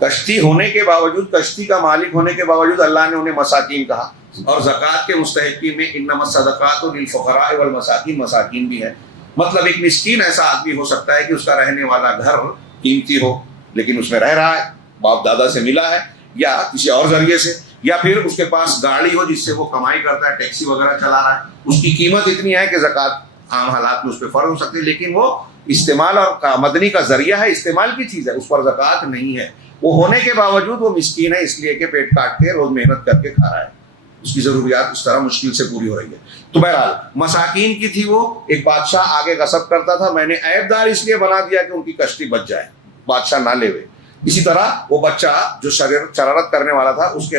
کشتی ہونے کے باوجود, کشتی کا مالک ہونے کے باوجود اللہ نے انہیں مساکین کہا. اور زکوٰۃ کے مستحقین میں انما الصدقات للفقراء والمساکین, مساکین بھی ہے. مطلب ایک مسکین ایسا آدمی ہو سکتا ہے کہ اس کا رہنے والا گھر قیمتی ہو لیکن اس میں رہ رہا ہے, باپ دادا سے ملا ہے یا کسی اور ذریعے سے, یا پھر اس کے پاس گاڑی ہو جس سے وہ کمائی کرتا ہے, ٹیکسی وغیرہ چلا رہا ہے, اس کی قیمت اتنی ہے کہ زکوٰۃ عام حالات میں اس پہ فرض ہو سکتی ہے, لیکن وہ استعمال اور آمدنی کا ذریعہ ہے, استعمال کی چیز ہے, اس پر زکوٰۃ نہیں ہے. وہ ہونے کے باوجود وہ مسکین ہے, اس لیے کہ پیٹ کاٹ کے روز محنت کر کے کھا رہا ہے, اس کی ضروریات اس طرح مشکل سے پوری ہو رہی ہے. تو بہرحال مساکین کی تھی وہ, ایک بادشاہ آگے غصب کرتا تھا, میں نے عیب دار اس لیے بنا دیا کہ ان کی کشتی بچ جائے, بادشاہ نہ لے ہوئے. اسی طرح وہ بچہ جو شرارت کرنے والا تھا, اس کے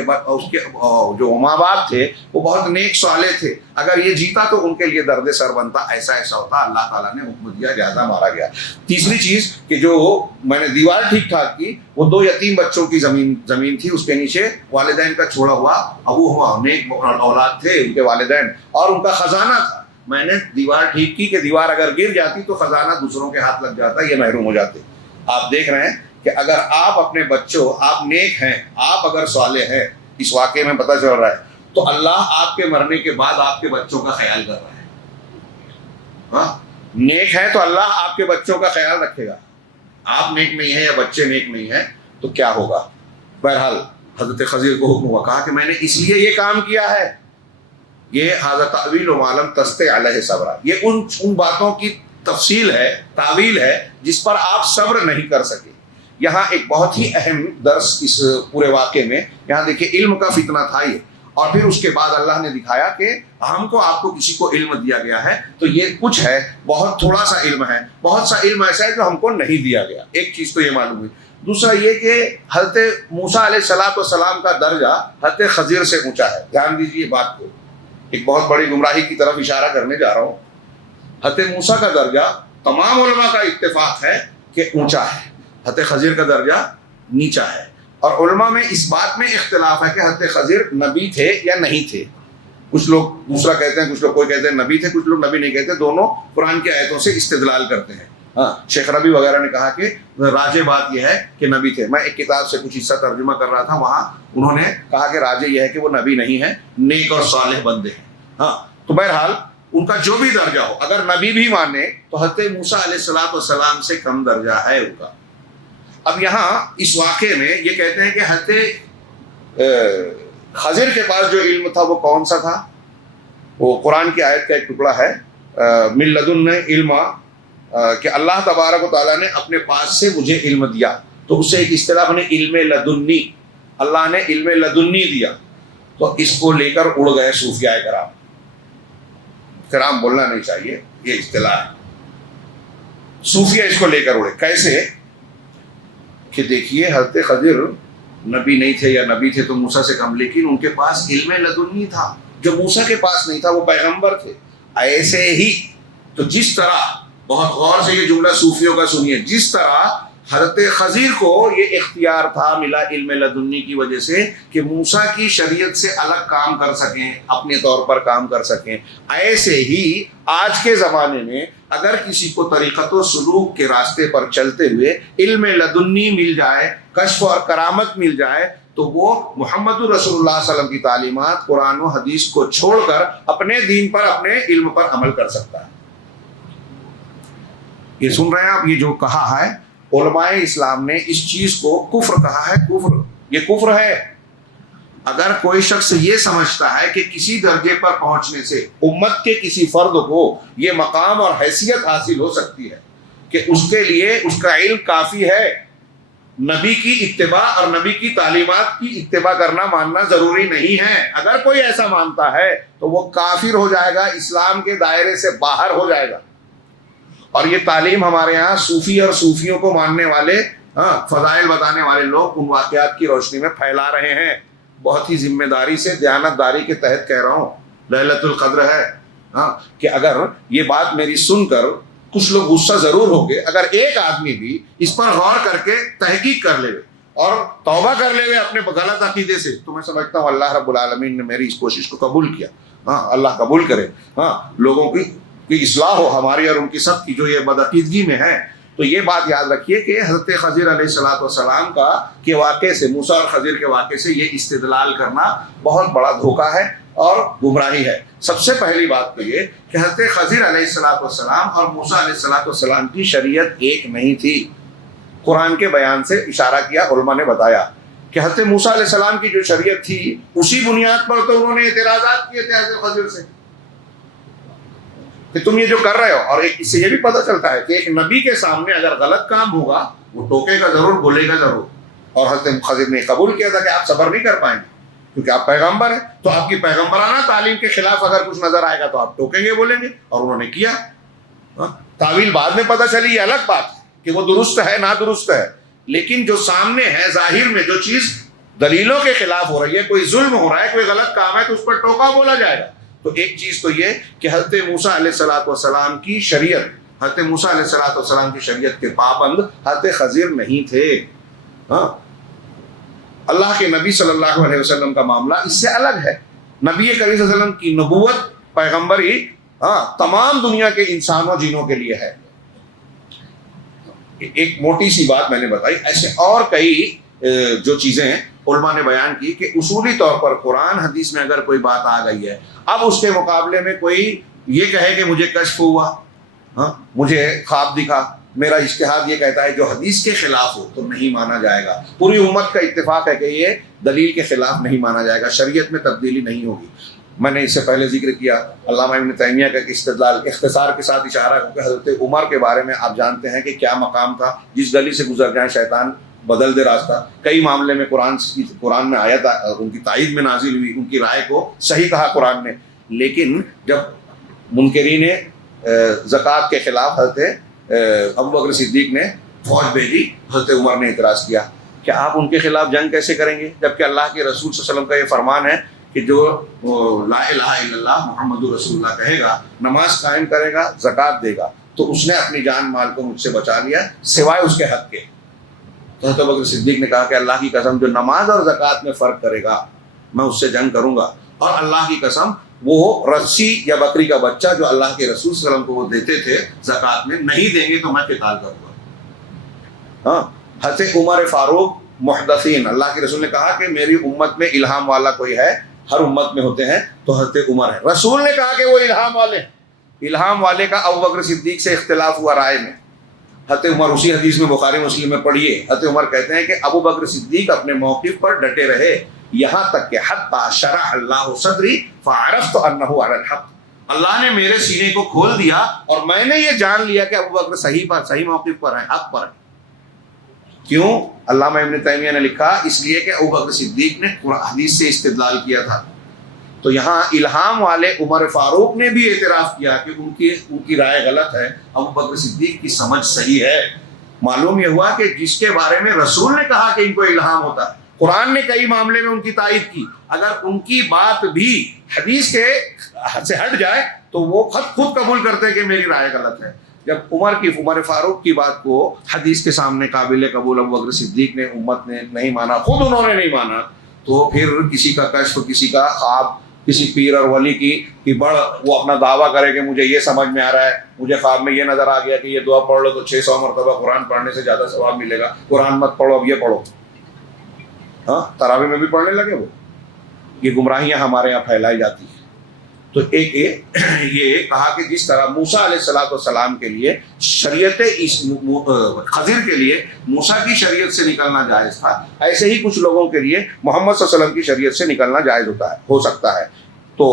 جو ماں باپ تھے وہ بہت نیک صالح تھے, اگر یہ جیتا تو ان کے لیے درد سر بنتا, ایسا ہوتا, اللہ تعالیٰ نے حکم دیا, لہذا مارا گیا. تیسری چیز کہ جو میں نے دیوار ٹھیک ٹھاک کی, وہ 2 یتیم بچوں کی زمین تھی, اس کے نیچے والدین کا چھوڑا ہوا ابو ہوا, نیک اولاد تھے ان کے والدین, اور ان کا خزانہ تھا. میں نے دیوار ٹھیک کی کہ دیوار اگر گر جاتی تو خزانہ دوسروں کے ہاتھ لگ جاتا, یہ محروم ہو جاتے. آپ دیکھ رہے ہیں کہ اگر آپ اپنے بچوں, آپ نیک ہیں, آپ اگر صالح ہیں, اس واقعے میں پتہ چل رہا ہے, تو اللہ آپ کے مرنے کے بعد آپ کے بچوں کا خیال کر رہا ہے. ہاں, نیک ہے تو اللہ آپ کے بچوں کا خیال رکھے گا. آپ نیک نہیں ہیں یا بچے نیک نہیں ہیں تو کیا ہوگا. بہرحال حضرت خضر کو حکم ہوا, کہا کہ میں نے اس لیے یہ کام کیا ہے, یہ حضرت تعویل و معلوم تستے علیہ صبر, یہ ان باتوں کی تفصیل ہے, تعویل ہے جس پر آپ صبر نہیں کر سکے. یہاں ایک بہت ہی اہم درس اس پورے واقعے میں, یہاں دیکھیں علم کا فتنہ تھا یہ, اور پھر اس کے بعد اللہ نے دکھایا کہ ہم کو آپ کو کسی کو علم دیا گیا ہے تو یہ کچھ ہے، بہت تھوڑا سا علم ہے، بہت سا علم ایسا ہے جو ہم کو نہیں دیا گیا. ایک چیز تو یہ معلوم ہوئی. دوسرا یہ کہ حضرت موسیٰ علیہ السلام کا درجہ حضرت خضر سے اونچا ہے. دھیان دیجیے بات کو، ایک بہت بڑی گمراہی کی طرف اشارہ کرنے جا رہا ہوں. حضرت موسیٰ کا درجہ تمام علماء کا اتفاق ہے کہ اونچا ہے، حضرت خضر کا درجہ نیچا ہے. اور علماء میں اس بات میں اختلاف ہے کہ حضرت خضر نبی تھے یا نہیں تھے. کچھ لوگ دوسرا کہتے ہیں، کچھ لوگ کوئی کہتے ہیں نبی تھے، کچھ لوگ نبی نہیں کہتے. دونوں قرآن کی آیتوں سے استدلال کرتے ہیں. ہاں، شیخ ربی وغیرہ نے کہا کہ راجح بات یہ ہے کہ نبی تھے. میں ایک کتاب سے کچھ حصہ ترجمہ کر رہا تھا، وہاں انہوں نے کہا کہ راجح یہ ہے کہ وہ نبی نہیں ہے، نیک اور صالح بندے ہیں. ہاں، تو بہرحال ان کا جو بھی درجہ ہو، اگر نبی بھی مانے تو حضرت موسیٰ علیہ السلام سے کم درجہ ہے ان کا. اب یہاں اس واقعے میں یہ کہتے ہیں کہ حضرت خضر کے پاس جو علم تھا وہ کون سا تھا؟ وہ قرآن کی آیت کا ایک ٹکڑا ہے، من لدن علم، کہ اللہ تبارک و تعالیٰ نے اپنے پاس سے مجھے علم دیا. تو اس سے ایک اصطلاح نے علم لدنی، اللہ نے علم لدنی دیا. تو اس کو لے کر اڑ گئے صوفیاء کرام بولنا نہیں چاہیے، یہ اصطلاح ہے. صوفیہ اس کو لے کر اڑے. کیسے؟ کہ دیکھیے حضرت خضر نبی نہیں تھے، یا نبی تھے تو موسیٰ سے کم، لیکن ان کے پاس علم لدنی تھا جو موسیٰ کے پاس نہیں تھا. وہ پیغمبر تھے. ایسے ہی تو جس طرح، بہت غور سے یہ جملہ صوفیوں کا سنیے، جس طرح حضرت خضر کو یہ اختیار تھا ملا علم لدنی کی وجہ سے کہ موسیٰ کی شریعت سے الگ کام کر سکیں، اپنے طور پر کام کر سکیں، ایسے ہی آج کے زمانے میں اگر کسی کو طریقت و سلوک کے راستے پر چلتے ہوئے علم لدنی مل جائے، کشف اور کرامت مل جائے، تو وہ محمد رسول اللہ صلی اللہ علیہ وسلم کی تعلیمات، قرآن و حدیث کو چھوڑ کر اپنے دین پر، اپنے علم پر عمل کر سکتا ہے. یہ سن رہے ہیں آپ؟ یہ جو کہا ہے علماء اسلام نے اس چیز کو کفر کہا ہے. کفر، یہ کفر ہے. اگر کوئی شخص یہ سمجھتا ہے کہ کسی درجے پر پہنچنے سے امت کے کسی فرد کو یہ مقام اور حیثیت حاصل ہو سکتی ہے کہ اس کے لیے اس کا علم کافی ہے، نبی کی اتباع اور نبی کی تعلیمات کی اتباع کرنا ماننا ضروری نہیں ہے، اگر کوئی ایسا مانتا ہے تو وہ کافر ہو جائے گا، اسلام کے دائرے سے باہر ہو جائے گا. اور یہ تعلیم ہمارے ہاں صوفی اور صوفیوں کو ماننے والے، فضائل بتانے والے لوگ ان واقعات کی روشنی میں پھیلا رہے ہیں. بہت ہی ذمہ داری سے، دیانت داری کے تحت کہہ رہا ہوں، لیلۃ القدر ہے. کہ اگر یہ بات میری سن کر کچھ لوگ غصہ ضرور ہو گے، اگر ایک آدمی بھی اس پر غور کر کے تحقیق کر لے اور توبہ کر لے اپنے غلط عقیدے سے، تو میں سمجھتا ہوں اللہ رب العالمین نے میری اس کوشش کو قبول کیا. اللہ قبول کرے. لوگوں کی اصلاح ہو، ہماری اور ان کی سب کی جو یہ بدعقیدگی میں ہے. تو یہ بات یاد رکھیے کہ حضرت خضر علیہ السلام کا کے واقعے سے، موسیٰ اور خضر کے واقعے سے یہ استدلال کرنا بہت بڑا دھوکہ ہے اور گمراہی ہے. سب سے پہلی بات تو یہ کہ حضرت خضر علیہ السلام اور موسیٰ علیہ السلام کی شریعت ایک نہیں تھی. قرآن کے بیان سے اشارہ کیا، علماء نے بتایا کہ حضرت موسیٰ علیہ السلام کی جو شریعت تھی اسی بنیاد پر تو انہوں نے اعتراضات کیے تھے حضرت خضر سے کہ تم یہ جو کر رہے ہو. اور اس سے یہ بھی پتہ چلتا ہے کہ ایک نبی کے سامنے اگر غلط کام ہوگا وہ ٹوکے گا ضرور، بولے گا ضرور. اور حضرت خضر نے قبول کیا تھا کہ آپ صبر نہیں کر پائیں گے کیونکہ آپ پیغمبر ہیں، تو آپ کی پیغمبرانہ تعلیم کے خلاف اگر کچھ نظر آئے گا تو آپ ٹوکیں گے، بولیں گے. اور انہوں نے کیا. تعویل بعد میں پتہ چلی، یہ الگ بات ہے کہ وہ درست ہے نہ درست ہے، لیکن جو سامنے ہے ظاہر میں جو چیز دلیلوں کے خلاف ہو رہی ہے، کوئی ظلم ہو رہا ہے، کوئی غلط کام ہے، تو اس پر ٹوکا بولا جائے گا. تو ایک چیز تو یہ کہ حضرت موسیٰ علیہ السلام کی شریعت، حضرت موسیٰ علیہ السلام کی شریعت کے پابند حضرت خضر نہیں تھے. اللہ کے نبی صلی اللہ علیہ وسلم کا معاملہ اس سے الگ ہے. نبی کریم صلی اللہ علیہ وسلم کی نبوت، پیغمبری تمام دنیا کے انسانوں جنوں کے لیے ہے. ایک موٹی سی بات میں نے بتائی، ایسے اور کئی جو چیزیں علماء نے بیان کی کہ اصولی طور پر قرآن حدیث میں اگر کوئی بات آ گئی ہے، اب اس کے مقابلے میں کوئی یہ کہے کہ مجھے کشف ہوا، مجھے خواب دکھا، میرا اجتہاد یہ کہتا ہے، جو حدیث کے خلاف ہو تو نہیں مانا جائے گا. پوری امت کا اتفاق ہے کہ یہ دلیل کے خلاف نہیں مانا جائے گا، شریعت میں تبدیلی نہیں ہوگی. میں نے اس سے پہلے ذکر کیا علامہ ابن تیمیہ کا استدلال، اختصار کے ساتھ اشارہ کہ حضرت عمر کے بارے میں آپ جانتے ہیں کہ کیا مقام تھا، جس گلی سے گزر جائیں شیطان بدل دے راستہ. کئی معاملے میں قرآن میں آیت ان کی تائید میں نازل ہوئی, ان کی رائے کو صحیح کہا قرآن نے. لیکن جب منکرین زکوٰۃ کے خلاف حضرت ابوبکر صدیق نے فوج بھیجی, حضرت عمر نے اعتراض کیا کہ آپ ان کے خلاف جنگ کیسے کریں گے, جبکہ اللہ کے رسول صلی اللہ علیہ وسلم کا یہ فرمان ہے کہ جو لا الہ الا اللہ محمد رسول اللہ کہے گا, نماز قائم کرے گا, زکوٰۃ دے گا, تو اس نے اپنی جان مال کو مجھ سے بچا لیا سوائے اس کے حق کے. تو حضرت ابوبکر صدیق نے کہا کہ اللہ کی قسم جو نماز اور زکوٰۃ میں فرق کرے گا میں اس سے جنگ کروں گا, اور اللہ کی قسم وہ رسی یا بکری کا بچہ جو اللہ کے رسول صلی اللہ علیہ وسلم کو وہ دیتے تھے زکوٰۃ میں نہیں دیں گے تو میں قتال کروں گا. ہاں, حضرت عمر فاروق محدثین, اللہ کے رسول نے کہا کہ میری امت میں الہام والا کوئی ہے, ہر امت میں ہوتے ہیں, تو حضرت عمر ہے. رسول نے کہا کہ وہ الہام والے ہیں. الہام والے کا ابوبکر صدیق سے اختلاف ہوا رائے میں. حضرت عمر, اسی حدیث میں بخاری مسلم میں پڑھیے, حضرت عمر کہتے ہیں کہ ابوبکر صدیق اپنے موقف پر ڈٹے رہے یہاں تک کہ حتی شرح اللہ صدری فعرفت انہ علی الحق, اللہ نے میرے سینے کو کھول دیا اور میں نے یہ جان لیا کہ ابوبکر صحیح موقف پر ہے, حق پر ہے. کیوں؟ علامہ ابن تیمیہ نے لکھا اس لیے کہ ابوبکر صدیق نے حدیث سے استدلال کیا تھا. تو یہاں الہام والے عمر فاروق نے بھی اعتراف کیا کہ ان کی رائے غلط ہے, ابوبکر صدیق کی سمجھ صحیح ہے. معلوم یہ ہوا کہ جس کے بارے میں رسول نے کہا کہ ان کو الہام ہوتا ہے, قرآن نے کئی معاملے میں ان کی تائید کی, اگر ان کی بات بھی حدیث کے سے ہٹ جائے تو وہ خود قبول کرتے کہ میری رائے غلط ہے. جب عمر فاروق کی بات کو حدیث کے سامنے قابل قبول ابوبکر صدیق نے, امت نے نہیں مانا, خود انہوں نے نہیں مانا, تو پھر کسی کا کشف, کسی کا خواب, کسی پیر اور ولی کی بڑھ وہ اپنا دعویٰ کرے کہ مجھے یہ سمجھ میں آ رہا ہے, مجھے خواب میں یہ نظر آ گیا کہ یہ دعا پڑھ لو تو 600 مرتبہ قرآن پڑھنے سے زیادہ ثواب ملے گا, قرآن مت پڑھو اب یہ پڑھو. ہاں, تراویح میں بھی پڑھنے لگے وہ. یہ گمراہیاں ہمارے یہاں پھیلائی جاتی ہیں. تو ایک یہ کہا کہ جس طرح موسیٰ علیہ السلام کے لیے شریعت خضر کے لیے موسیٰ کی شریعت سے نکلنا جائز تھا, ایسے ہی کچھ لوگوں کے لیے محمد صلی اللہ علیہ وسلم کی شریعت سے نکلنا جائز ہو سکتا ہے. تو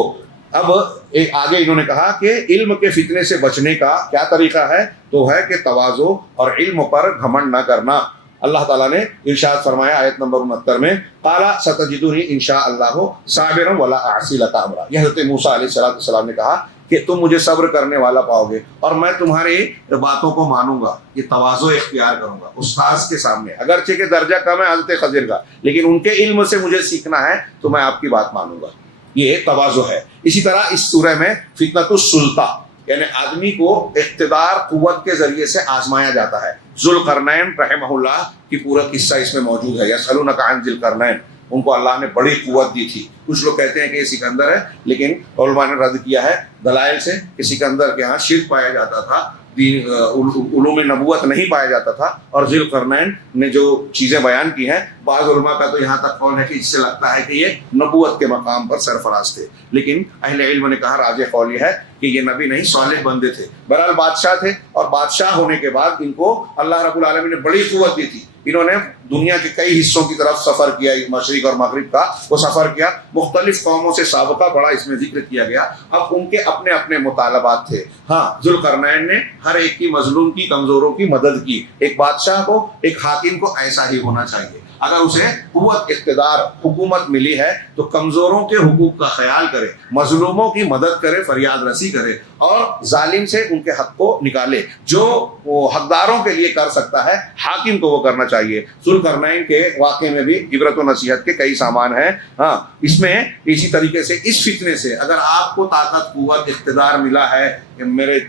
اب آگے انہوں نے کہا کہ علم کے فتنے سے بچنے کا کیا طریقہ ہے, تو ہے کہ تواضع اور علم پر گھمنڈ نہ کرنا. اللہ تعالیٰ نے ارشاد فرمایا آیت نمبر 69 میں, قال ستجدنی انشاء اللہ صابرا ولا اعصی لک امرا. یہ حضرت موسیٰ علیہ السلام نے کہا کہ تم مجھے صبر کرنے والا پاؤ گے اور میں تمہاری باتوں کو مانوں گا, یہ تواضع اختیار کروں گا استاذ کے سامنے, اگرچہ کہ درجہ کم ہے حضرت خضر کا, لیکن ان کے علم سے مجھے سیکھنا ہے تو میں آپ کی بات مانوں گا. یہ تواضع ہے. اسی طرح اس سورہ میں فتنۃ السلطہ یعنی آدمی کو اقتدار قوت کے ذریعے سے آزمایا جاتا ہے. ذوالقرنین رحمہ اللہ کی پورا قصہ اس میں موجود ہے. یسألونک عن ذی القرنین, ان کو اللہ نے بڑی قوت دی تھی. کچھ لوگ کہتے ہیں کہ یہ سکندر ہے, لیکن علماء نے رد کیا ہے دلائل سے کہ سکندر کے ہاں شرک پایا جاتا تھا, علوم نبوت نہیں پایا جاتا تھا. اور ذی القرنین نے جو چیزیں بیان کی ہیں, بعض علماء کا تو یہاں تک قول ہے کہ اس سے لگتا ہے کہ یہ نبوت کے مقام پر سرفراز تھے, لیکن اہل علم نے کہا راجح قول یہ ہے کہ یہ نبی نہیں صالح بندے تھے. بہرحال بادشاہ تھے, اور بادشاہ ہونے کے بعد ان کو اللہ رب العالمین نے بڑی قوت دی تھی. انہوں نے دنیا کے کئی حصوں کی طرف سفر کیا, مشرق اور مغرب کا وہ سفر کیا, مختلف قوموں سے سابقہ بڑا اس میں ذکر کیا گیا. اب ان کے اپنے اپنے مطالبات تھے. ہاں, ذوالقرنین نے ہر ایک کی, مظلوم کی, کمزوروں کی مدد کی. ایک بادشاہ کو, ایک حاکم کو ایسا ہی ہونا چاہیے. اگر اسے قوت, اقتدار, حکومت ملی ہے تو کمزوروں کے حقوق کا خیال کرے, مظلوموں کی مدد کرے, فریاد رسی کرے, اور ظالم سے ان کے حق کو نکالے. جو وہ حقداروں کے لیے کر سکتا ہے حاکم کو وہ کرنا چاہیے. ذوالقرنین کے واقعے میں بھی عبرت و نصیحت کے کئی سامان ہیں. ہاں, اس میں اسی طریقے سے اس فتنے سے اگر آپ کو طاقت, قوت, اقتدار ملا ہے کہ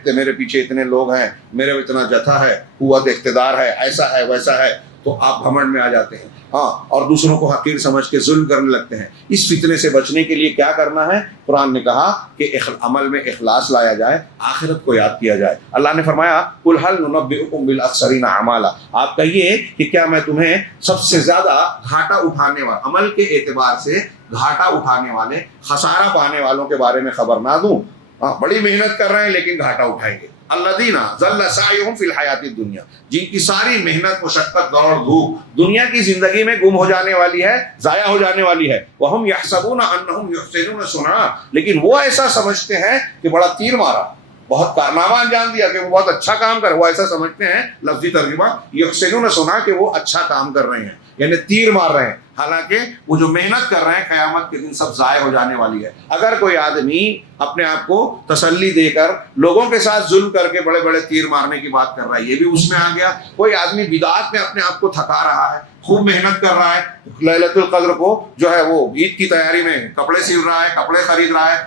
میرے پیچھے اتنے لوگ ہیں, میرے اتنا جتھا ہے, قوت, اقتدار ہے, ایسا ہے, ویسا ہے, تو آپ گھمنڈ میں آ جاتے ہیں. ہاں, اور دوسروں کو حقیر سمجھ کے ظلم کرنے لگتے ہیں. اس فتنے سے بچنے کے لیے کیا کرنا ہے؟ قرآن نے کہا کہ عمل میں اخلاص لایا جائے, آخرت کو یاد کیا جائے. اللہ نے فرمایا قل هل ننبئکم بالاخسرین اعمالا, آپ کہیے کہ کیا میں تمہیں سب سے زیادہ گھاٹا اٹھانے والے, عمل کے اعتبار سے گھاٹا اٹھانے والے, خسارہ پانے والوں کے بارے میں خبر نہ دوں؟ ہاں, بڑی محنت کر رہے ہیں لیکن گھاٹا اٹھائیں گے. الذین ضل سعیہم فی الحیات الدنیا, جن کی ساری محنت, مشقت, دوڑ دھوپ دنیا کی زندگی میں گم ہو جانے والی ہے, ضائع ہو جانے والی ہے. وہم یحسبون انہم یحسنون صنعا, لیکن وہ ایسا سمجھتے ہیں کہ بڑا تیر مارا, بہت کارنامہ انجام دیا کہ وہ بہت اچھا کام کر، وہ ایسا سمجھتے ہیں لفظی ترجمہ یحسنون سنا کہ وہ اچھا کام کر رہے ہیں، یعنی تیر مار رہے ہیں، حالانکہ وہ جو محنت کر رہے ہیں قیامت کے دن سب ضائع ہو جانے والی ہے۔ اگر کوئی آدمی اپنے آپ کو تسلی دے کر لوگوں کے ساتھ ظلم کر کے بڑے بڑے تیر مارنے کی بات کر رہا ہے، یہ بھی اس میں آ گیا۔ کوئی آدمی بدعات میں اپنے آپ کو تھکا رہا ہے، خوب محنت کر رہا ہے، لیلۃ القدر کو جو ہے وہ عید کی تیاری میں کپڑے سل رہا ہے، کپڑے خرید رہا ہے،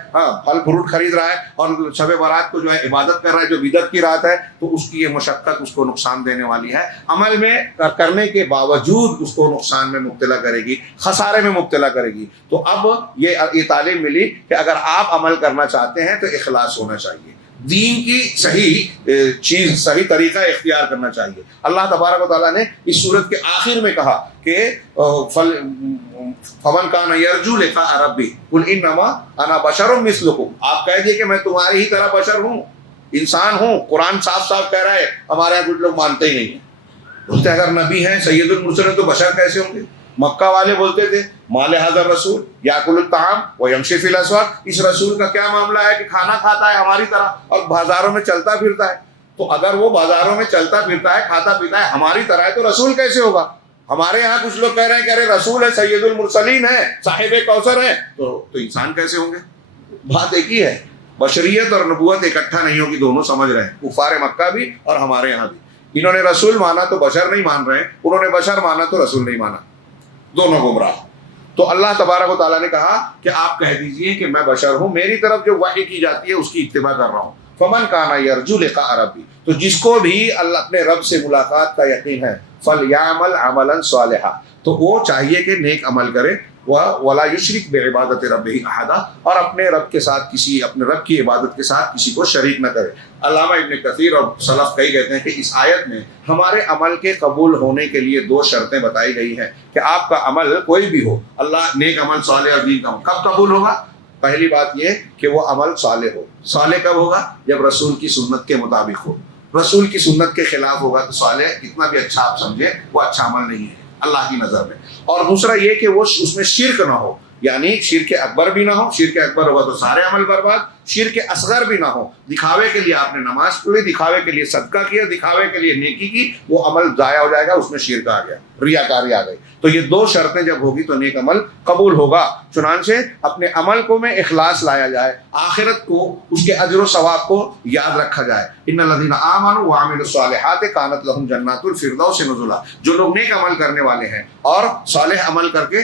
پھل فروٹ خرید رہا ہے، اور شب برات کو جو ہے عبادت کر رہا ہے جو بدعت کی رات ہے، تو اس کی یہ مشقت اس کو نقصان دینے والی ہے، عمل میں کرنے کے باوجود اس کو نقصان میں مبتلا کرے گی، خسارے میں مبتلا کرے گی۔ تو اب یہ تعلیم ملی کہ اگر آپ عمل کرنا چاہتے ہیں تو اخلاص ہونا چاہیے، دین کی صحیح چیز، صحیح طریقہ اختیار کرنا چاہیے۔ اللہ تبارک و تعالیٰ نے اس سورت کے آخر میں کہا کہ فمن کان یرجو لقاء ربی قل انما انا بشر مثلکم، آپ کہہ دیے کہ میں تمہاری ہی طرح بشر ہوں، انسان ہوں۔ قرآن صاف صاف کہہ رہا ہے، ہمارے یہاں کچھ لوگ مانتے ہی نہیں ہیں، بولتے ہیں اگر نبی ہیں سید المرسلین تو بشر کیسے ہوں گے؟ مکہ والے بولتے تھے ما لہذا الرسول یاکل الطعام ویمشی فی الاسواق، اس رسول کا کیا معاملہ ہے کہ کھانا کھاتا ہے ہماری طرح اور بازاروں میں چلتا پھرتا ہے؟ تو اگر وہ بازاروں میں چلتا پھرتا ہے، کھاتا پیتا ہے ہماری طرح ہے تو رسول کیسے ہوگا؟ ہمارے یہاں کچھ لوگ کہہ رہے ہیں کہ ارے رسول ہے، سید المرسلین ہے، صاحب کوثر ہے، تو انسان کیسے ہوں گے؟ بات ایک ہی ہے، بشریت اور نبوت اکٹھا نہیں ہوگی، دونوں سمجھ رہے ہیں، کفار مکہ بھی اور ہمارے یہاں بھی۔ انہوں نے رسول مانا تو بشر نہیں مان رہے، انہوں نے بشر مانا تو رسول نہیں مانا، دونوں گمراہ۔ تو اللہ تبارک و تعالیٰ نے کہا کہ آپ کہہ دیجئے کہ میں بشر ہوں، میری طرف جو وحی کی جاتی ہے اس کی اتباع کر رہا ہوں۔ فمن کان یرجو لقاء ربی، تو جس کو بھی اللہ اپنے رب سے ملاقات کا یقین ہے، فلیعمل عملا صالحا، تو وہ چاہیے کہ نیک عمل کرے، ولا یشرک بعبادت ربہ احدا، اور اپنے رب کے ساتھ اپنے رب کی عبادت کے ساتھ کسی کو شریک نہ کرے۔ علامہ ابن کثیر اور سلف کئی کہتے ہیں کہ اس آیت میں ہمارے عمل کے قبول ہونے کے لیے دو شرطیں بتائی گئی ہیں کہ آپ کا عمل کوئی بھی ہو، اللہ نیک عمل صالح اور دین کا عمل کب قبول ہوگا؟ پہلی بات یہ کہ وہ عمل صالح ہو۔ صالح کب ہوگا؟ جب رسول کی سنت کے مطابق ہو۔ رسول کی سنت کے خلاف ہوگا تو صالح کتنا بھی اچھا آپ سمجھے وہ اچھا عمل نہیں ہے اللہ کی نظر میں۔ اور دوسرا یہ کہ وہ اس میں شرک نہ ہو، یعنی شرک اکبر بھی نہ ہو، شرک اکبر ہوگا تو سارے عمل برباد، شرک اصغر بھی نہ ہو، دکھاوے کے لیے آپ نے نماز پڑھی، دکھاوے کے لیے صدقہ کیا، دکھاوے کے لیے نیکی کی، وہ عمل ضائع ہو جائے گا، اس میں شرک آ گیا، ریاکاری آ گئی۔ تو یہ دو شرطیں جب ہوگی تو نیک عمل قبول ہوگا۔ چنانچہ اپنے عمل کو میں اخلاص لایا جائے، آخرت کو اس کے اجر و ثواب کو یاد رکھا جائے۔ ان الذین آمنوا وعملوا الصالحات کانت لهم جنات الفردوس نزلا، جو لوگ نیک عمل کرنے والے ہیں اور صالح عمل کر کے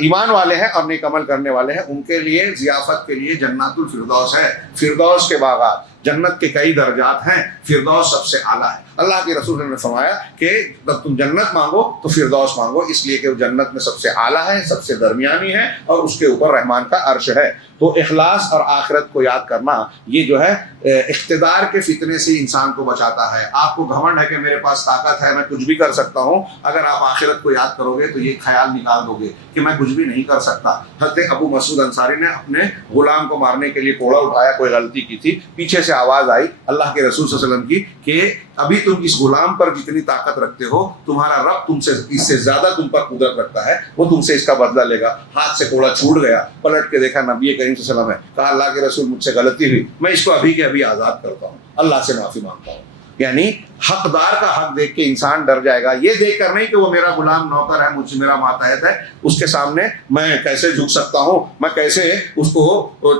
ایمان والے ہیں اور نیک عمل کرنے والے ہیں، ان کے لیے ضیافت کے لیے جنات الفردوس ہے، فردوس کے باغات۔ جنت کے کئی درجات ہیں، فردوس سب سے اعلیٰ ہے۔ اللہ کے رسول نے فرمایا کہ جب تم جنت مانگو تو فردوس مانگو، اس لیے کہ وہ جنت میں سب سے اعلیٰ ہے، سب سے درمیانی ہے، اور اس کے اوپر رحمان کا عرش ہے۔ تو اخلاص اور آخرت کو یاد کرنا یہ جو ہے اقتدار کے فتنے سے انسان کو بچاتا ہے۔ آپ کو گھمنڈ ہے کہ میرے پاس طاقت ہے، میں کچھ بھی کر سکتا ہوں، اگر آپ آخرت کو یاد کرو گے تو یہ خیال نکال دو گے کہ میں کچھ بھی نہیں کر سکتا۔ حضرت ابو مسعود انصاری نے اپنے غلام کو مارنے کے لیے کوڑا اٹھایا، کوئی غلطی کی تھی، پیچھے سے آواز آئی اللہ کے رسول صلی اللہ علیہ وسلم کی کہ ابھی تم اس غلام پر جتنی طاقت رکھتے ہو، تمہارا رب تم سے اس سے زیادہ تم پر قدرت رکھتا ہے، وہ تم سے اس کا بدلہ لے گا۔ ہاتھ سے کوڑا چھوٹ گیا، پلٹ کے دیکھا نبی کریم صلی اللہ علیہ وسلم ہے، کہا اللہ کے رسول مجھ سے غلطی ہوئی، میں اس کو ابھی کے ابھی آزاد کرتا ہوں، اللہ سے معافی مانگتا ہوں۔ یعنی حقدار کا حق دیکھ کے انسان ڈر جائے گا، یہ دیکھ کر نہیں کہ وہ میرا غلام نوکر ہے، مجھ سے میرا ماتحت ہے، اس کے سامنے میں کیسے جھک سکتا ہوں، میں کیسے اس کو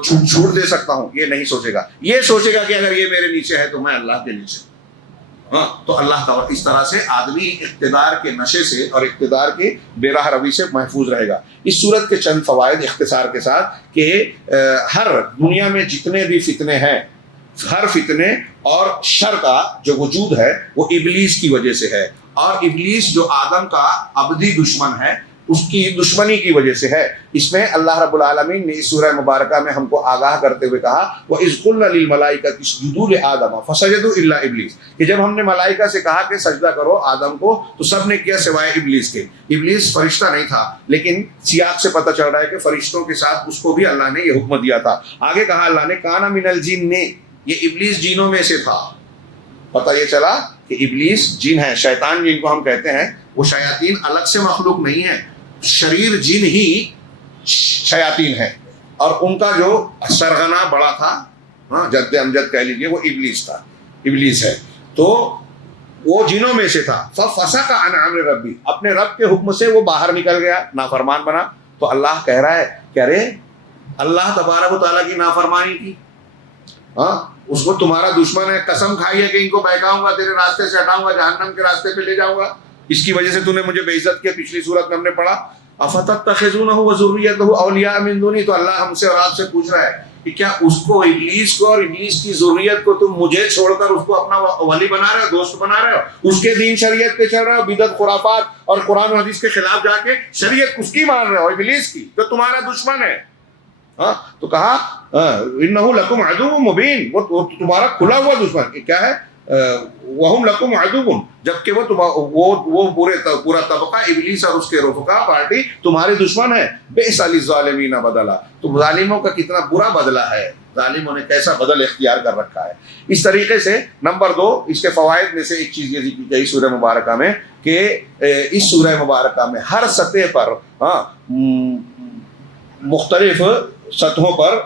چھوٹ دے سکتا ہوں، یہ نہیں سوچے گا۔ یہ سوچے گا کہ اگر یہ میرے نیچے ہے تو میں اللہ کے نیچے۔ ہاں، تو اللہ تعالیٰ اس طرح سے آدمی اقتدار کے نشے سے اور اقتدار کی بے راہ روی سے محفوظ رہے گا۔ اس صورت کے چند فوائد اختصار کے ساتھ کہ ہر دنیا میں جتنے بھی فتنے ہیں، ہر فتنے اور شر کا جو وجود ہے وہ ابلیس کی وجہ سے ہے، اور ابلیس جو آدم کا ابدی دشمن ہے اس کی دشمنی کی وجہ سے ہے۔ اس میں اللہ رب العالمین نے اس سورہ مبارکہ میں ہم کو آگاہ کرتے ہوئے کہا وَإِذْ قُلْنَا لِلْمَلَائِكَةِ اسْجُدُوا لِآدَمَ فَسَجَدُوا إِلَّا إِبْلِيسَ، کہ جب ہم نے ملائکہ سے کہا کہ سجدہ کرو آدم کو تو سب نے کیا سوائے ابلیس کے۔ ابلیس فرشتہ نہیں تھا، لیکن سیاق سے پتہ چل رہا ہے کہ فرشتوں کے ساتھ اس کو بھی اللہ نے یہ حکم دیا تھا۔ آگے کہا اللہ نے کَانَ مِنَ الْجِنِّ، یہ ابلیس جینوں میں سے تھا۔ پتہ یہ چلا کہ ابلیس جن ہے، شیطان جن کو ہم کہتے ہیں، وہ شیاطین الگ سے مخلوق نہیں ہے، شریر جن ہی شیاطین ہیں، اور ان کا جو سرغنہ بڑا تھا ہاں جد امجد کہہ لیجیے، وہ ابلیس تھا، ابلیس ہے، تو وہ جنوں میں سے تھا. ففسق عن امر ربی، اپنے رب کے حکم سے وہ باہر نکل گیا، نافرمان بنا. تو اللہ کہہ رہا ہے کہ ارے اللہ تبارک و تعالیٰ کی نافرمانی کی، ہاں اس کو تمہارا دشمن ہے، قسم کھائی ہے کہ ان کو بہکاؤں گا، تیرے راستے سے ہٹاؤں گا، جہنم کے راستے پہ لے جاؤں گا، اس کی وجہ سے تو نے مجھے بے عزت کیا. پچھلی صورت میں ہم نے پڑھا افتتخذونہ وذریتہ اولیاء من دونی. تو اللہ ہم سے اور آپ سے پوچھ رہا ہے کہ کیا اس کو، ابلیس کو اور ابلیس کی ذریت کو تم مجھے چھوڑ کر اس کو اپنا ولی بنا رہے ہو، دوست بنا رہے ہو، اس کے دین شریعت پہ چل رہے ہو، بدعت خرافات اور قرآن و حدیث کے خلاف جا کے شریعت اس کی مان رہے ہو، ابلیس کی جو تمہارا دشمن ہے. ہاں تو کہا انہ لکم عدو مبین، وہ تمہارا کھلا ہوا دشمن کیا ہے، وہم لکم عدو، جبکہ وہ پورا طبقہ ابلیس اور اس کے رفقا پارٹی تمہارے دشمن ہے. بئس للظالمین بدلا، تو ظالموں کا کتنا برا بدلہ ہے، ظالموں نے کیسا بدل اختیار کر رکھا ہے. اس طریقے سے نمبر 2 اس کے فوائد میں سے ایک چیز یہ ذکر کی سورہ مبارکہ میں کہ اس سورہ مبارکہ میں ہر سطح پر مختلف سطحوں پر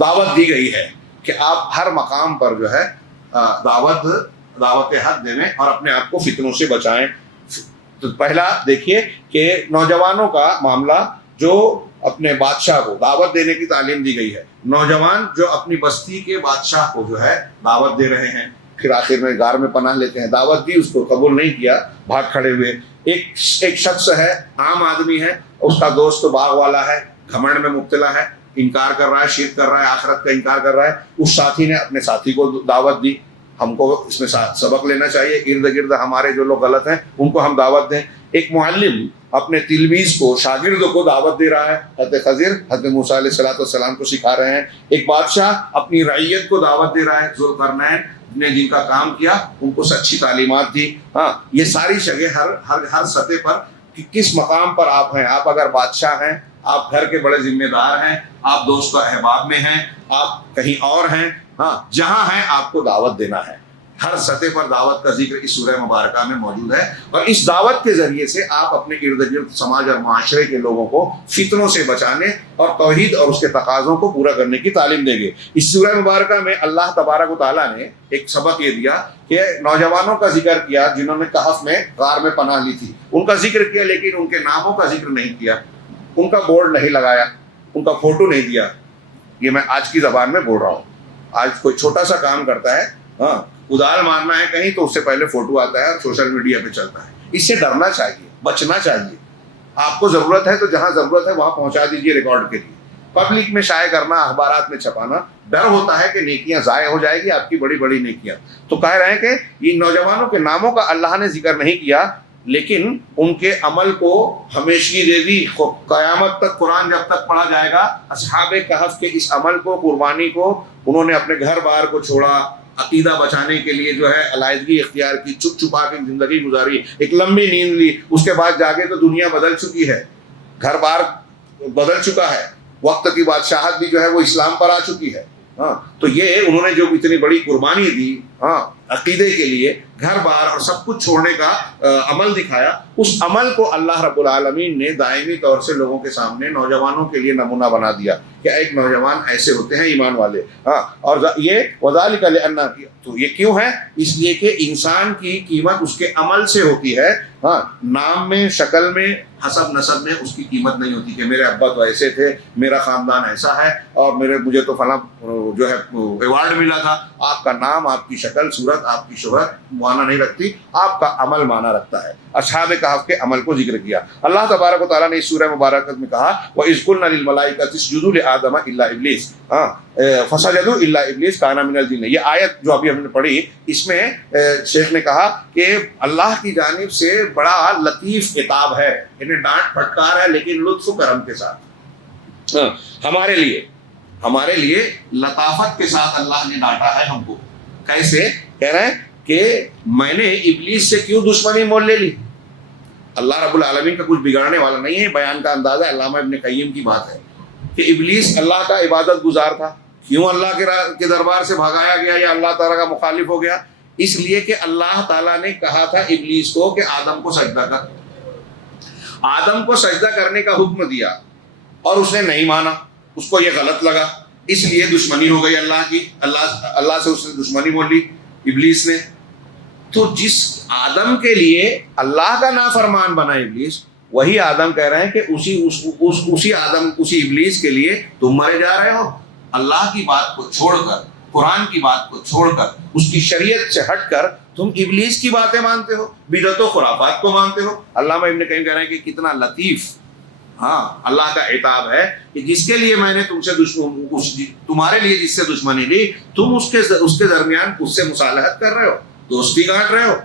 دعوت دی گئی ہے کہ آپ ہر مقام پر جو ہے دعوت حق دیں اور اپنے آپ کو فتنوں سے بچائیں. تو پہلا دیکھیے کہ نوجوانوں کا معاملہ، جو اپنے بادشاہ کو دعوت دینے کی تعلیم دی گئی ہے، نوجوان جو اپنی بستی کے بادشاہ کو جو ہے دعوت دے رہے ہیں، پھر آخر میں غار میں پناہ لیتے ہیں. دعوت دی، اس کو قبول نہیں کیا، بھاگ کھڑے ہوئے. ایک شخص ہے، عام آدمی ہے، اس کا دوست باغ والا ہے، گھمنڈ میں مبتلا ہے، انکار کر رہا ہے، شرک کر رہا ہے، آخرت کا انکار کر رہا ہے. اس ساتھی نے اپنے ساتھی کو دعوت دی. ہم کو اس میں سبق لینا چاہیے، ارد گرد ہمارے جو لوگ غلط ہیں ان کو ہم دعوت دیں. ایک معلم اپنے تلمیذ کو، شاگرد کو دعوت دے رہا ہے، حضرت خضر حضرت موسیٰ علیہ السلام کو سکھا رہے ہیں. ایک بادشاہ اپنی رعیت کو دعوت دے رہا ہے، ذوالقرنین نے جن کا کام کیا ان کو سچی تعلیمات دی. ہاں یہ ساری جگہ ہر سطح پر کس مقام پر آپ ہیں. آپ اگر بادشاہ ہیں، آپ گھر کے بڑے ذمہ دار ہیں، آپ دوست و احباب میں ہیں، آپ کہیں اور ہیں، ہاں جہاں ہیں آپ کو دعوت دینا ہے. ہر سطح پر دعوت کا ذکر اس سورہ مبارکہ میں موجود ہے، اور اس دعوت کے ذریعے سے آپ اپنے ارد گرد سماج اور معاشرے کے لوگوں کو فتنوں سے بچانے اور توحید اور اس کے تقاضوں کو پورا کرنے کی تعلیم دیں گے. اس سورہ مبارکہ میں اللہ تبارک و تعالیٰ نے ایک سبق یہ دیا کہ نوجوانوں کا ذکر کیا جنہوں نے کہف میں، غار میں پناہ لی تھی، ان کا ذکر کیا، لیکن ان کے ناموں کا ذکر نہیں کیا، ان کا بورڈ نہیں لگایا، ان کا فوٹو نہیں دیا. یہ میں آج کی زبان میں بول رہا ہوں. آج کوئی چھوٹا سا کام کرتا ہے، ہاں ادار مارنا ہے کہیں، تو اس سے پہلے فوٹو آتا ہے اور سوشل میڈیا پہ چلتا ہے. اس سے ڈرنا چاہیے، بچنا چاہیے. آپ کو ضرورت ہے تو جہاں ضرورت ہے وہاں پہنچا دیجیے ریکارڈ کے لیے. پبلک میں شائع کرنا، اخبارات میں چھپانا، ڈر ہوتا ہے کہ نیکیاں ضائع ہو جائے گی، آپ کی بڑی بڑی نیکیاں. تو کہہ رہے ہیں کہ یہ نوجوانوں کے ناموں کا اللہ نے ذکر نہیں کیا، لیکن ان کے عمل کو ہمیشگی دے دی. قیامت تک قرآن جب تک پڑھا جائے گا، اصحاب کہف کے اس عمل کو، قربانی کو، انہوں نے اپنے گھر بار کو چھوڑا، عقیدہ بچانے کے لیے جو ہے علیحدگی اختیار کی، چھپ چھپا کے زندگی گزاری، ایک لمبی نیند لی. اس کے بعد جاگے تو دنیا بدل چکی ہے، گھر بار بدل چکا ہے، وقت کی بادشاہت بھی جو ہے وہ اسلام پر آ چکی ہے. ہاں تو یہ انہوں نے جو اتنی بڑی قربانی دی، ہاں عقیدے کے لیے، گھر بار اور سب کچھ چھوڑنے کا عمل دکھایا، اس عمل کو اللہ رب العالمین نے دائمی طور سے لوگوں کے سامنے، نوجوانوں کے لیے نمونہ بنا دیا کہ ایک نوجوان ایسے ہوتے ہیں ایمان والے. ہاں اور یہ وذالک لأن، تو یہ کیوں ہے؟ اس لیے کہ انسان کی قیمت اس کے عمل سے ہوتی ہے. ہاں نام میں، شکل میں، حسب نسب میں اس کی قیمت نہیں ہوتی کہ میرے ابا تو ایسے تھے، میرا خاندان ایسا ہے، اور مجھے تو فلاں جو ہے ایوارڈ ملا تھا. آپ کا نام، آپ کی شکل صورت، آپ کی شہرت معنی نہیں رکھتی، آپ کا عمل معنی رکھتا ہے. اصحاب کہف کے عمل کو ذکر کیا. اللہ تبارک و تعالیٰ نے اس سورہ مبارکہ میں کہا وَإِذْ قُلْنَا لِلْمَلَائِكَةِ اسْجُدُوا لِآدَمَ إِلَّا إِبْلِيسَ، فَسَجَدُوا إِلَّا إِبْلِيسَ كَانَ مِنَ الْجِنِّ. یہ آیت جو ابھی ہم نے پڑھی، اس میں شیخ نے کہا کہ اللہ کی جانب سے بڑا لطیف خطاب ہے، انہیں ڈانٹ پھٹکار ہے لیکن لطف و کرم کے ساتھ. ہمارے لیے لطافت کے ساتھ اللہ نے ڈانٹا ہے ہم کو. کیسے؟ کہہ رہے ہیں کہ میں نے ابلیس سے کیوں دشمنی مول لے لی. اللہ رب العالمین کا کچھ بگاڑنے والا نہیں ہے. بیان کا اندازہ علامہ ابن قیم کی بات ہے کہ ابلیس اللہ کا عبادت گزار تھا. کیوں اللہ کے دربار سے بھگایا گیا یا اللہ تعالیٰ کا مخالف ہو گیا؟ اس لیے کہ اللہ تعالیٰ نے کہا تھا ابلیس کو کہ آدم کو سجدہ کر. آدم کو سجدہ کرنے کا حکم دیا اور اس نے نہیں مانا. اس کو یہ غلط لگا، اس لیے دشمنی ہو گئی اللہ کی، اللہ سے اس نے دشمنی بول لی ابلیس نے. تو جس آدم کے لیے اللہ کا نافرمان بنا ابلیس، وہی آدم کہہ رہے ہیں کہ اسی ابلیس کے لیے تم مرے جا رہے ہو. اللہ کی بات کو چھوڑ کر، قرآن کی بات کو چھوڑ کر، اس کی شریعت سے ہٹ کر تم ابلیس کی باتیں مانتے ہو، بدعت و خرافات کو مانتے ہو. علامہ ابن قیم کہہ رہے ہیں کہ کتنا لطیف اللہ کا عتاب ہے کہ جس کے لیے میں نے تم سے تمہارے لیے جس سے دشمنی لی، تم اس کے درمیان اس سے مصالحت کر رہے ہو، دوستی گانٹ رہے ہو.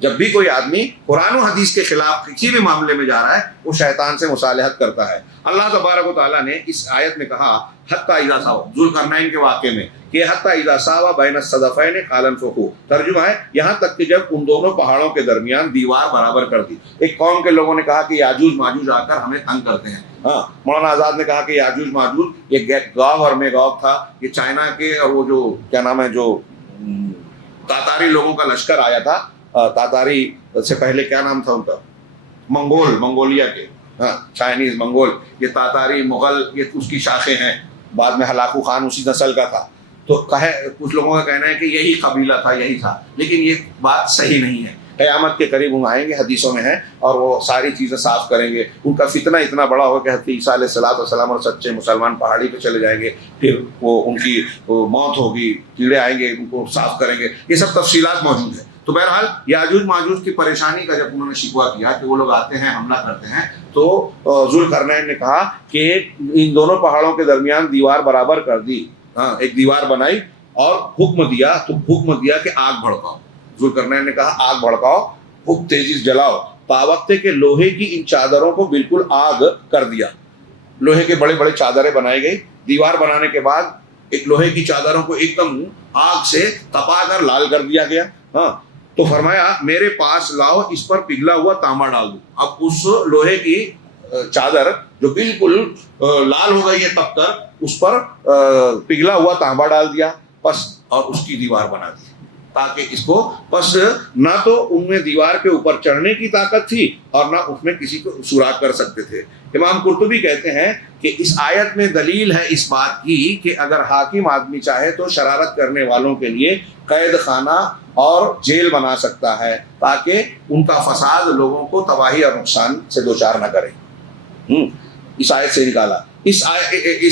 جب بھی کوئی آدمی قرآن و حدیث کے خلاف کسی بھی معاملے میں جا رہا ہے، وہ شیطان سے مصالحت کرتا ہے. اللہ تبارک و تعالیٰ نے اس آیت میں کہا حتیٰ اذا ساوا، ذوالقرنین کے واقعے میں کہ حتیٰ اذا ساوا بین الصدفین قال انفخوا، ترجمہ ہے یہاں تک کہ جب ان دونوں پہاڑوں کے درمیان دیوار برابر کر دی. ایک قوم کے لوگوں نے کہا کہ یاجوج ماجوج آ کر ہمیں تنگ کرتے ہیں. مولانا آزاد نے کہا کہ یاجوج ماجوج یہ گاگ اور میگاگ تھا، یہ چائنا کے اور وہ جو کیا نام ہے جو تاتاری لوگوں کا لشکر آیا تھا. تاتاری سے پہلے کیا نام تھا ان کا؟ منگولیا کے، چائنیز منگول، یہ تاتاری مغل یہ اس کی شاخیں ہیں. بعد میں ہلاکو خان اسی نسل کا تھا. تو کچھ لوگوں کا کہنا ہے کہ یہی قبیلہ تھا، یہی تھا، لیکن یہ بات صحیح نہیں ہے. قیامت کے قریب وہ آئیں گے، حدیثوں میں ہیں، اور وہ ساری چیزیں صاف کریں گے. ان کا فتنہ اتنا بڑا ہو کہ حضرت عیسیٰ علیہ السلام اور سچے مسلمان پہاڑی پہ چلے جائیں گے، پھر وہ ان کی موت ہوگی، کیڑے آئیں گے ان کو صاف کریں گے. یہ سب تفصیلات موجود ہیں. تو بہرحال یاجوج ماجوج کی پریشانی کا جب انہوں نے شکوہ کیا کہ وہ لوگ آتے ہیں حملہ کرتے ہیں، تو ذوالقرنین نے کہا کہ ان دونوں پہاڑوں کے درمیان دیوار برابر کر دی. ایک دیوار بنائی اور حکم دیا کہ آگ بھڑکاؤ. ذوالقرنین نے کہا آگ بھڑکاؤ، خوب تیزی سے جلاؤ. پاوقتے کے لوہے کی ان چادروں کو بالکل آگ کر دیا. لوہے کے بڑے بڑے چادریں بنائی گئی. دیوار بنانے کے بعد ایک لوہے کی چادروں کو ایک دم آگ سے تپا کر لال کر دیا گیا. تو فرمایا میرے پاس لاؤ، اس پر پگھلا ہوا تانبا ڈال دو. اب اس لوہے کی چادر جو بالکل لال ہو گئی ہے تب کر، اس پر پگھلا ہوا تانبا ڈال دیا بس، اور اس کی دیوار بنا دی. تاکہ اس کو بس نہ تو ان میں دیوار کے اوپر چڑھنے کی طاقت تھی اور نہ اس میں کسی کو سوراخ کر سکتے تھے. امام قرطبی کہتے ہیں کہ اس آیت میں دلیل ہے اس بات کی کہ اگر حاکم آدمی چاہے تو شرارت کرنے والوں کے لیے قید خانہ اور جیل بنا سکتا ہے، تاکہ ان کا فساد لوگوں کو تباہی اور نقصان سے دوچار نہ کرے. اس آیت سے نکالا. اس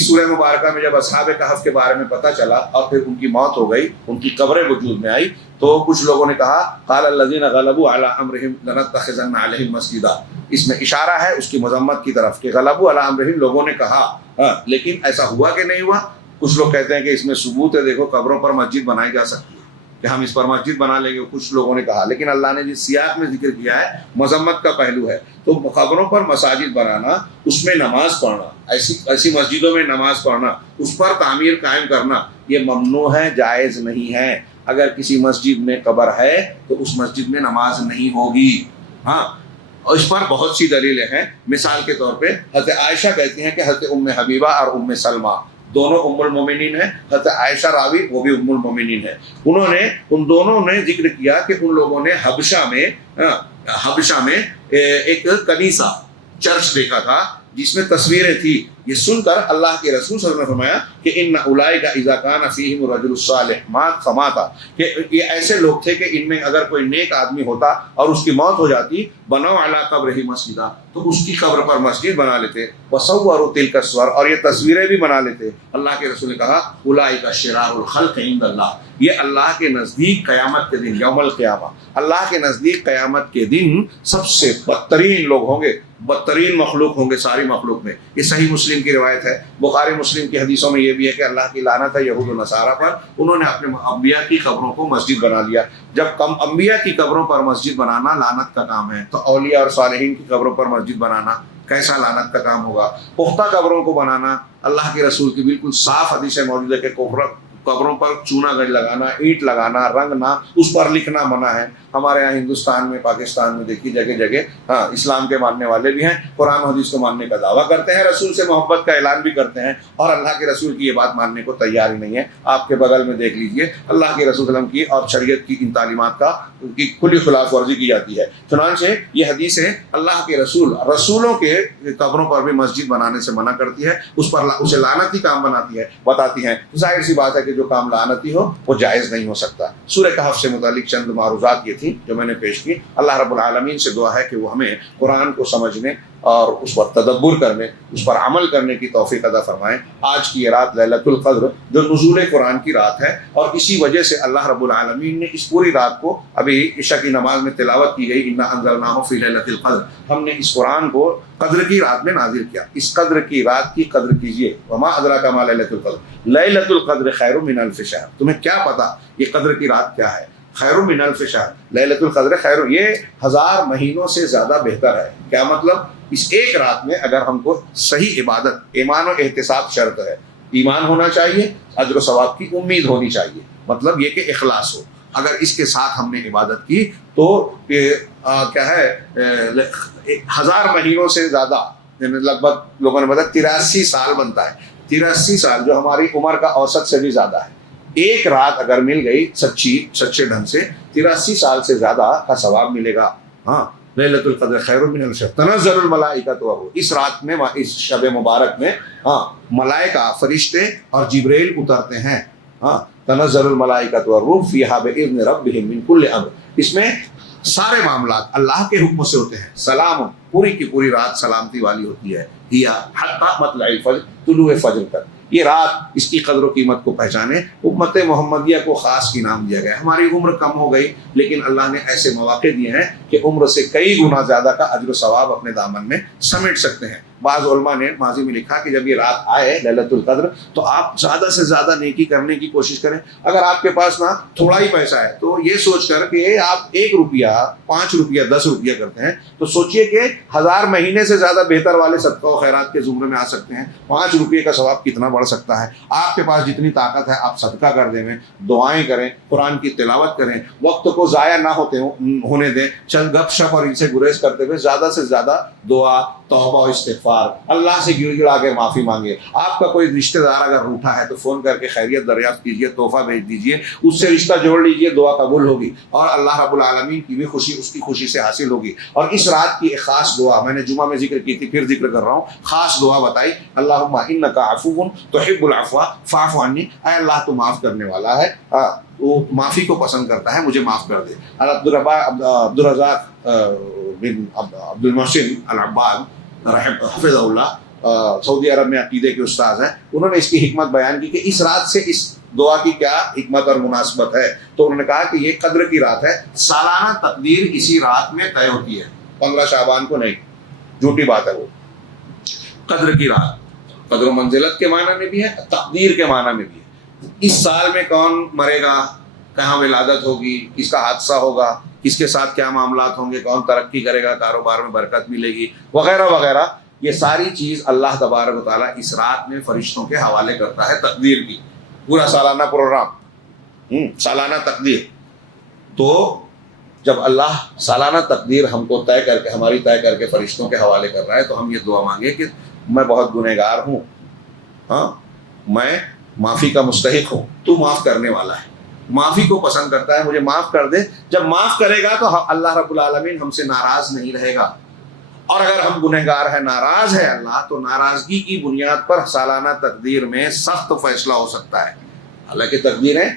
سورہ مبارکہ میں جب اصحاب کہف کے بارے میں پتہ چلا اور پھر ان کی موت ہو گئی، ان کی قبریں وجود میں آئی، تو کچھ لوگوں نے کہا قال الذین غلبوا علی امرہم لنتخذن علیہم مسجدا. اس میں اشارہ ہے اس کی مذمت کی طرف کہ غلبوا علی امرہم لوگوں نے کہا، لیکن ایسا ہوا کہ نہیں ہوا. کچھ لوگ کہتے ہیں کہ اس میں ثبوت ہے، دیکھو قبروں پر مسجد بنائی جا سکتی ہے کہ ہم اس پر مسجد بنا لیں گے. کچھ لوگوں نے کہا، لیکن اللہ نے جس سیاق میں ذکر کیا ہے مذمت کا پہلو ہے. تو قبروں پر مساجد بنانا، اس میں نماز پڑھنا، ایسی مسجدوں میں نماز پڑھنا، اس پر تعمیر قائم کرنا، یہ ممنوع ہے، جائز نہیں ہے. اگر کسی مسجد میں قبر ہے تو اس مسجد میں نماز نہیں ہوگی. اور اس پر بہت سی دلیلیں ہیں. مثال کے طور پہ حضرت عائشہ کہتی ہیں کہ حضرت ام حبیبہ اور ام سلمہ دونوں ام المومنین ہیں. حضرت عائشہ راوی وہ بھی ام المومنین ہیں. ان دونوں نے ذکر کیا کہ ان لوگوں نے حبشہ میں ایک کنیسہ چرچ دیکھا تھا جس میں تصویریں تھی. یہ سن کر اللہ کے رسول صلی اللہ علیہ وسلم نے فرمایا کہ ان اولئک اذا کان فیہم الرجل الصالح مات فمات، کہ یہ ایسے لوگ تھے کہ ان میں اگر کوئی نیک آدمی ہوتا اور اس کی موت ہو جاتی، بنوا علی قبرہ مسجدا، تو اس کی قبر پر مسجد بنا لیتے. وصوروا تلک الصور، اور یہ تصویریں بھی بنا لیتے. اللہ کے رسول نے کہا اولئک شرار الخلق عند اللہ، یہ اللہ کے نزدیک قیامت کے دن یوم القیامہ، اللہ کے نزدیک قیامت کے دن سب سے بدترین لوگ ہوں گے، بدترین مخلوق ہوں گے ساری مخلوق میں. یہ صحیح مسلم کی روایت ہے. بخاری مسلم کی حدیثوں میں یہ بھی ہے کہ اللہ کی لعنت ہے یہود و نصارہ پر، انہوں نے اپنے انبیاء کی قبروں کو مسجد بنا لیا. جب کم انبیاء کی قبروں پر مسجد بنانا لعنت کا کام ہے، تو اولیاء اور صالحین کی قبروں پر مسجد بنانا کیسا لعنت کا کام ہوگا. پختہ قبروں کو بنانا، اللہ کے رسول کی بالکل صاف حدیث موجود ہے کہ قبروں پر چونا گج لگانا، اینٹ لگانا، رنگنا، اس پر لکھنا منع ہے۔ ہمارے یہاں ہندوستان میں، پاکستان میں دیکھی جگہ جگہ اسلام کے ماننے والے بھی ہیں، قرآن و حدیث کو ماننے کا دعویٰ کرتے ہیں، رسول سے محبت کا اعلان بھی کرتے ہیں، اور اللہ کے رسول کی یہ بات ماننے کو تیار ہی نہیں ہے۔ آپ کے بغل میں دیکھ لیجئے، اللہ کے رسول وسلم کی اور شریعت کی ان تعلیمات کی کھلی خلاف ورزی کی جاتی ہے۔ چنانچہ یہ حدیثیں اللہ کے رسولوں کے قبروں پر بھی مسجد بنانے سے منع کرتی ہے، اس پر اسے لعنتی کام بتاتی ہیں۔ ظاہر سی بات ہے کہ جو کام لعنتی ہو وہ جائز نہیں ہو سکتا۔ سورہ کہف سے متعلق چند معروضات یہ تھی جو میں نے پیش کی۔ اللہ رب العالمین سے دعا ہے کہ وہ ہمیں قرآن کو سمجھنے اور اس پر تدبر کرنے، اس پر عمل کرنے کی توفیق عطا فرمائیں۔ آج کی یہ رات لیلۃ القدر جو نزول قرآن کی رات ہے، اور اسی وجہ سے اللہ رب العالمین نے اس پوری رات کو، ابھی عشاء کی نماز میں تلاوت کی گئی، انا انزلناہ فی لیلۃ القدر، ہم نے اس قرآن کو قدر کی رات میں نازل کیا۔ اس قدر کی رات کی قدر کیجئے۔ وما ادراک ما لیلۃ القدر، لیلۃ القدر خیر من الف شہر، تمہیں کیا پتا یہ قدر کی رات کیا ہے؟ خیر من الف شہر، لیلۃ القدر خیر، یہ 1000 مہینوں سے زیادہ بہتر ہے۔ کیا مطلب؟ اس ایک رات میں اگر ہم کو صحیح عبادت، ایمان و احتساب شرط ہے، ایمان ہونا چاہیے، اجر و ثواب کی امید ہونی چاہیے، مطلب یہ کہ اخلاص ہو۔ اگر اس کے ساتھ ہم نے عبادت کی تو کیا ہے، 1000 مہینوں سے زیادہ، یعنی لگ بھگ لوگوں نے بتایا 83 سال بنتا ہے۔ 83 سال جو ہماری عمر کا اوسط سے بھی زیادہ ہے۔ ایک رات اگر مل گئی سچے ڈھنگ سے، 83 سال سے زیادہ کا ثواب ملے گا۔ ہاں، لیلۃ القدر خیر من الف شہر، تنزل الملائکۃ والروح، اس رات میں، اس شب مبارک میں ملائکہ، فرشتے اور جبریل اترتے ہیں۔ تنزل الملائکۃ والروح فیہا باذن ربہم من کل امر، اس میں سارے معاملات اللہ کے حکم سے ہوتے ہیں۔ سلام، پوری کی پوری رات سلامتی والی ہوتی ہے۔ ہیا حتی مطلع الفجر، طلوع فجر تک۔ یہ رات اس کی قدر و قیمت کو پہچانے۔ امت محمدیہ کو خاص انعام دیا گیا۔ ہماری عمر کم ہو گئی، لیکن اللہ نے ایسے مواقع دیے ہیں کہ عمر سے کئی گنا زیادہ کا اجر و ثواب اپنے دامن میں سمیٹ سکتے ہیں۔ بعض علماء نے ماضی میں لکھا کہ جب یہ رات آئے لیلۃ القدر، تو آپ زیادہ سے زیادہ نیکی کرنے کی کوشش کریں۔ اگر آپ کے پاس نہ تھوڑا ہی پیسہ ہے تو یہ سوچ کر کہ آپ 1 روپیہ، 5 روپیہ، 10 روپیہ کرتے ہیں، تو سوچئے کہ 1000 مہینے سے زیادہ بہتر والے صدقہ و خیرات کے زمرے میں آ سکتے ہیں۔ 5 روپیے کا ثواب کتنا بڑھ سکتا ہے؟ آپ کے پاس جتنی طاقت ہے آپ صدقہ کر دیں، دعائیں کریں، قرآن کی تلاوت کریں، وقت کو ضائع نہ ہونے دیں، چند گپ شپ اور ان سے گریز کرتے ہوئے زیادہ سے زیادہ دعا، توبہ و استغفار، اللہ سے گڑ گڑا کے معافی مانگے۔ آپ کا کوئی رشتہ دار اگر روٹھا ہے تو فون کر کے خیریت دریافت کیجیے، تحفہ بھیج دیجیے، اس سے رشتہ جوڑ لیجیے، دعا قبول ہوگی اور اللہ رب العالمین کی بھی خوشی اس کی خوشی سے حاصل ہوگی۔ اور اس رات کی ایک خاص دعا میں نے جمعہ میں ذکر کی تھی، پھر ذکر کر رہا ہوں، خاص دعا بتائی، اللہم انک عفو تحب العفو فاعف عنی، اے اللہ تو معاف کرنے والا ہے، وہ معافی کو پسند کرتا ہے، مجھے معاف کر دے۔ عبدالرزاق بن عبد المحسن العباد حفظ اللہ، سعودی عرب میں عقیدے کے استاذ ہیں، انہوں نے اس کی حکمت بیان کی کہ اس رات سے اس دعا کی کیا حکمت اور مناسبت ہے۔ تو انہوں نے کہا کہ یہ قدر کی رات ہے، سالانہ تقدیر اسی رات میں طے ہوتی ہے، 15 شعبان کو نہیں، جھوٹی بات ہے وہ۔ قدر کی رات قدر و منزلت کے معنی میں بھی ہے، تقدیر کے معنی میں بھی ہے۔ اس سال میں کون مرے گا، کہاں ولادت ہوگی، کس کا حادثہ ہوگا، کس کے ساتھ کیا معاملات ہوں گے، کون ترقی کرے گا، کاروبار میں برکت ملے گی، وغیرہ وغیرہ، یہ ساری چیز اللہ تبارک و تعالیٰ اس رات میں فرشتوں کے حوالے کرتا ہے، تقدیر کی، پورا سالانہ پروگرام، سالانہ تقدیر۔ تو جب اللہ سالانہ تقدیر ہم کو طے کر کے، ہماری طے کر کے فرشتوں کے حوالے کر رہا ہے، تو ہم یہ دعا مانگے کہ میں بہت گنہگار ہوں، میں معافی کا مستحق ہوں، تو معاف کرنے والا ہے، معافی کو پسند کرتا ہے، مجھے معاف کر دے۔ جب معاف کرے گا تو اللہ رب العالمین ہم سے ناراض نہیں رہے گا، اور اگر ہم گنہگار ہیں، ناراض ہے اللہ، تو ناراضگی کی بنیاد پر سالانہ تقدیر میں سخت فیصلہ ہو سکتا ہے۔ حالانکہ تقدیریں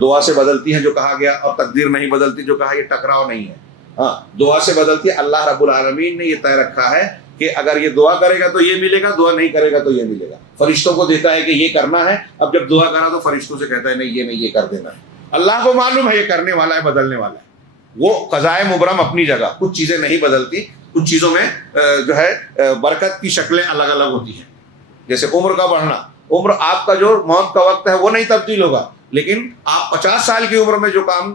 دعا سے بدلتی ہیں جو کہا گیا، اور تقدیر نہیں بدلتی جو کہا، یہ ٹکراؤ نہیں ہے، دعا سے بدلتی ہے۔ اللہ رب العالمین نے یہ طے رکھا ہے کہ اگر یہ دعا کرے گا تو یہ ملے گا، دعا نہیں کرے گا تو یہ ملے گا۔ فرشتوں کو دیتا ہے کہ یہ کرنا ہے، اب جب دعا کرا تو فرشتوں سے کہتا ہے نہیں یہ نہیں، یہ کر دینا ہے۔ اللہ کو معلوم ہے یہ کرنے والا ہے، بدلنے والا ہے۔ وہ قضائے مبرم اپنی جگہ، کچھ چیزیں نہیں بدلتی، کچھ چیزوں میں جو ہے برکت کی شکلیں الگ الگ ہوتی ہیں۔ جیسے عمر کا بڑھنا، عمر آپ کا جو موت کا وقت ہے وہ نہیں تبدیل ہوگا، لیکن آپ 50 سال کی عمر میں جو کام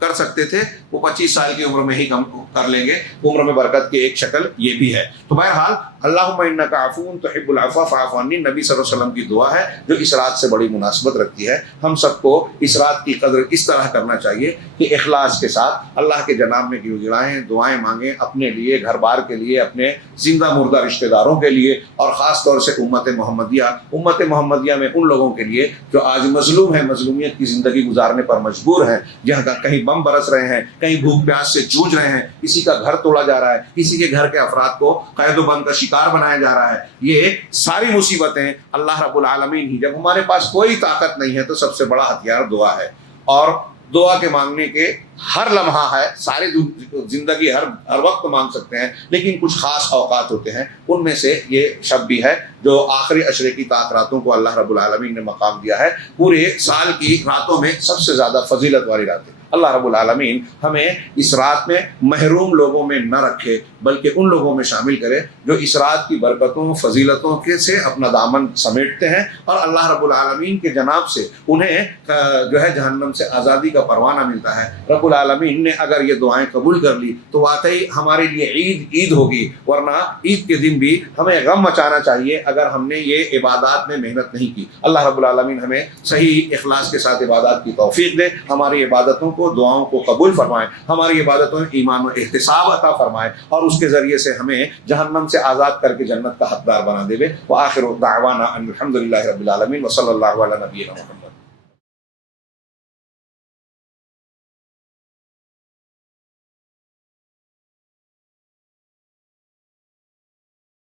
کر سکتے تھے وہ 25 سال کی عمر میں ہی کر لیں گے۔ عمر میں برکت کی ایک شکل یہ بھی ہے۔ تو بہرحال اللہم انک عفو تحب العفو فاعف عنی نبی صلی اللہ علیہ وسلم کی دعا ہے جو اس رات سے بڑی مناسبت رکھتی ہے. ہم سب کو اس رات کی قدر اس طرح کرنا چاہیے کہ اخلاص کے ساتھ اللہ کے جناب میں گڑ گڑائیں، دعائیں مانگیں اپنے لیے، گھر بار کے لیے، اپنے زندہ مردہ رشتہ داروں کے لیے، اور خاص طور سے امت محمدیہ میں ان لوگوں کے لیے جو آج مظلوم ہیں، مظلومیت کی زندگی گزارنے پر مجبور ہیں، جہاں کہیں بم برس رہے ہیں، کہیں بھوک پیاس سے جوجھ رہے ہیں، کسی کا گھر توڑا جا رہا ہے، کسی کے گھر کے افراد کو قید و بند کا شکار بنایا جا رہا ہے. یہ ساری مصیبتیں اللہ رب العالمین ہی، جب ہمارے پاس کوئی طاقت نہیں ہے تو سب سے بڑا ہتھیار دعا ہے. اور دعا کے مانگنے کے ہر لمحہ ہے، ساری زندگی ہر وقت مانگ سکتے ہیں، لیکن کچھ خاص اوقات ہوتے ہیں. ان میں سے یہ شب بھی ہے جو آخری عشرے کی طاعت راتوں کو اللہ رب العالمین نے مقام دیا ہے. پورے سال کی راتوں میں سب سے زیادہ فضیلت والی راتیں. اللہ رب العالمین ہمیں اس رات میں محروم لوگوں میں نہ رکھے، بلکہ ان لوگوں میں شامل کرے جو اس رات کی برکتوں فضیلتوں کے سے اپنا دامن سمیٹتے ہیں، اور اللہ رب العالمین کے جناب سے انہیں جو ہے جہنم سے آزادی کا پروانہ ملتا ہے. رب العالمین نے اگر یہ دعائیں قبول کر لی تو واقعی ہمارے لیے عید ہوگی، ورنہ عید کے دن بھی ہمیں غم مچانا چاہیے اگر ہم نے یہ عبادات میں محنت نہیں کی. اللہ رب العالمین ہمیں صحیح اخلاص کے ساتھ عبادات کی توفیق دے، ہماری عبادتوں کو، دعاؤں کو قبول فرمائے، ہماری عبادتوں میں ایمان و احتساب عطا فرمائے، اور اس کے ذریعے سے ہمیں جہنم سے آزاد کر کے جنت کا حقدار بنا دے. وآخر دعوانا ان الحمد للہ رب العالمین وصلی اللہ علی نبینا محمد.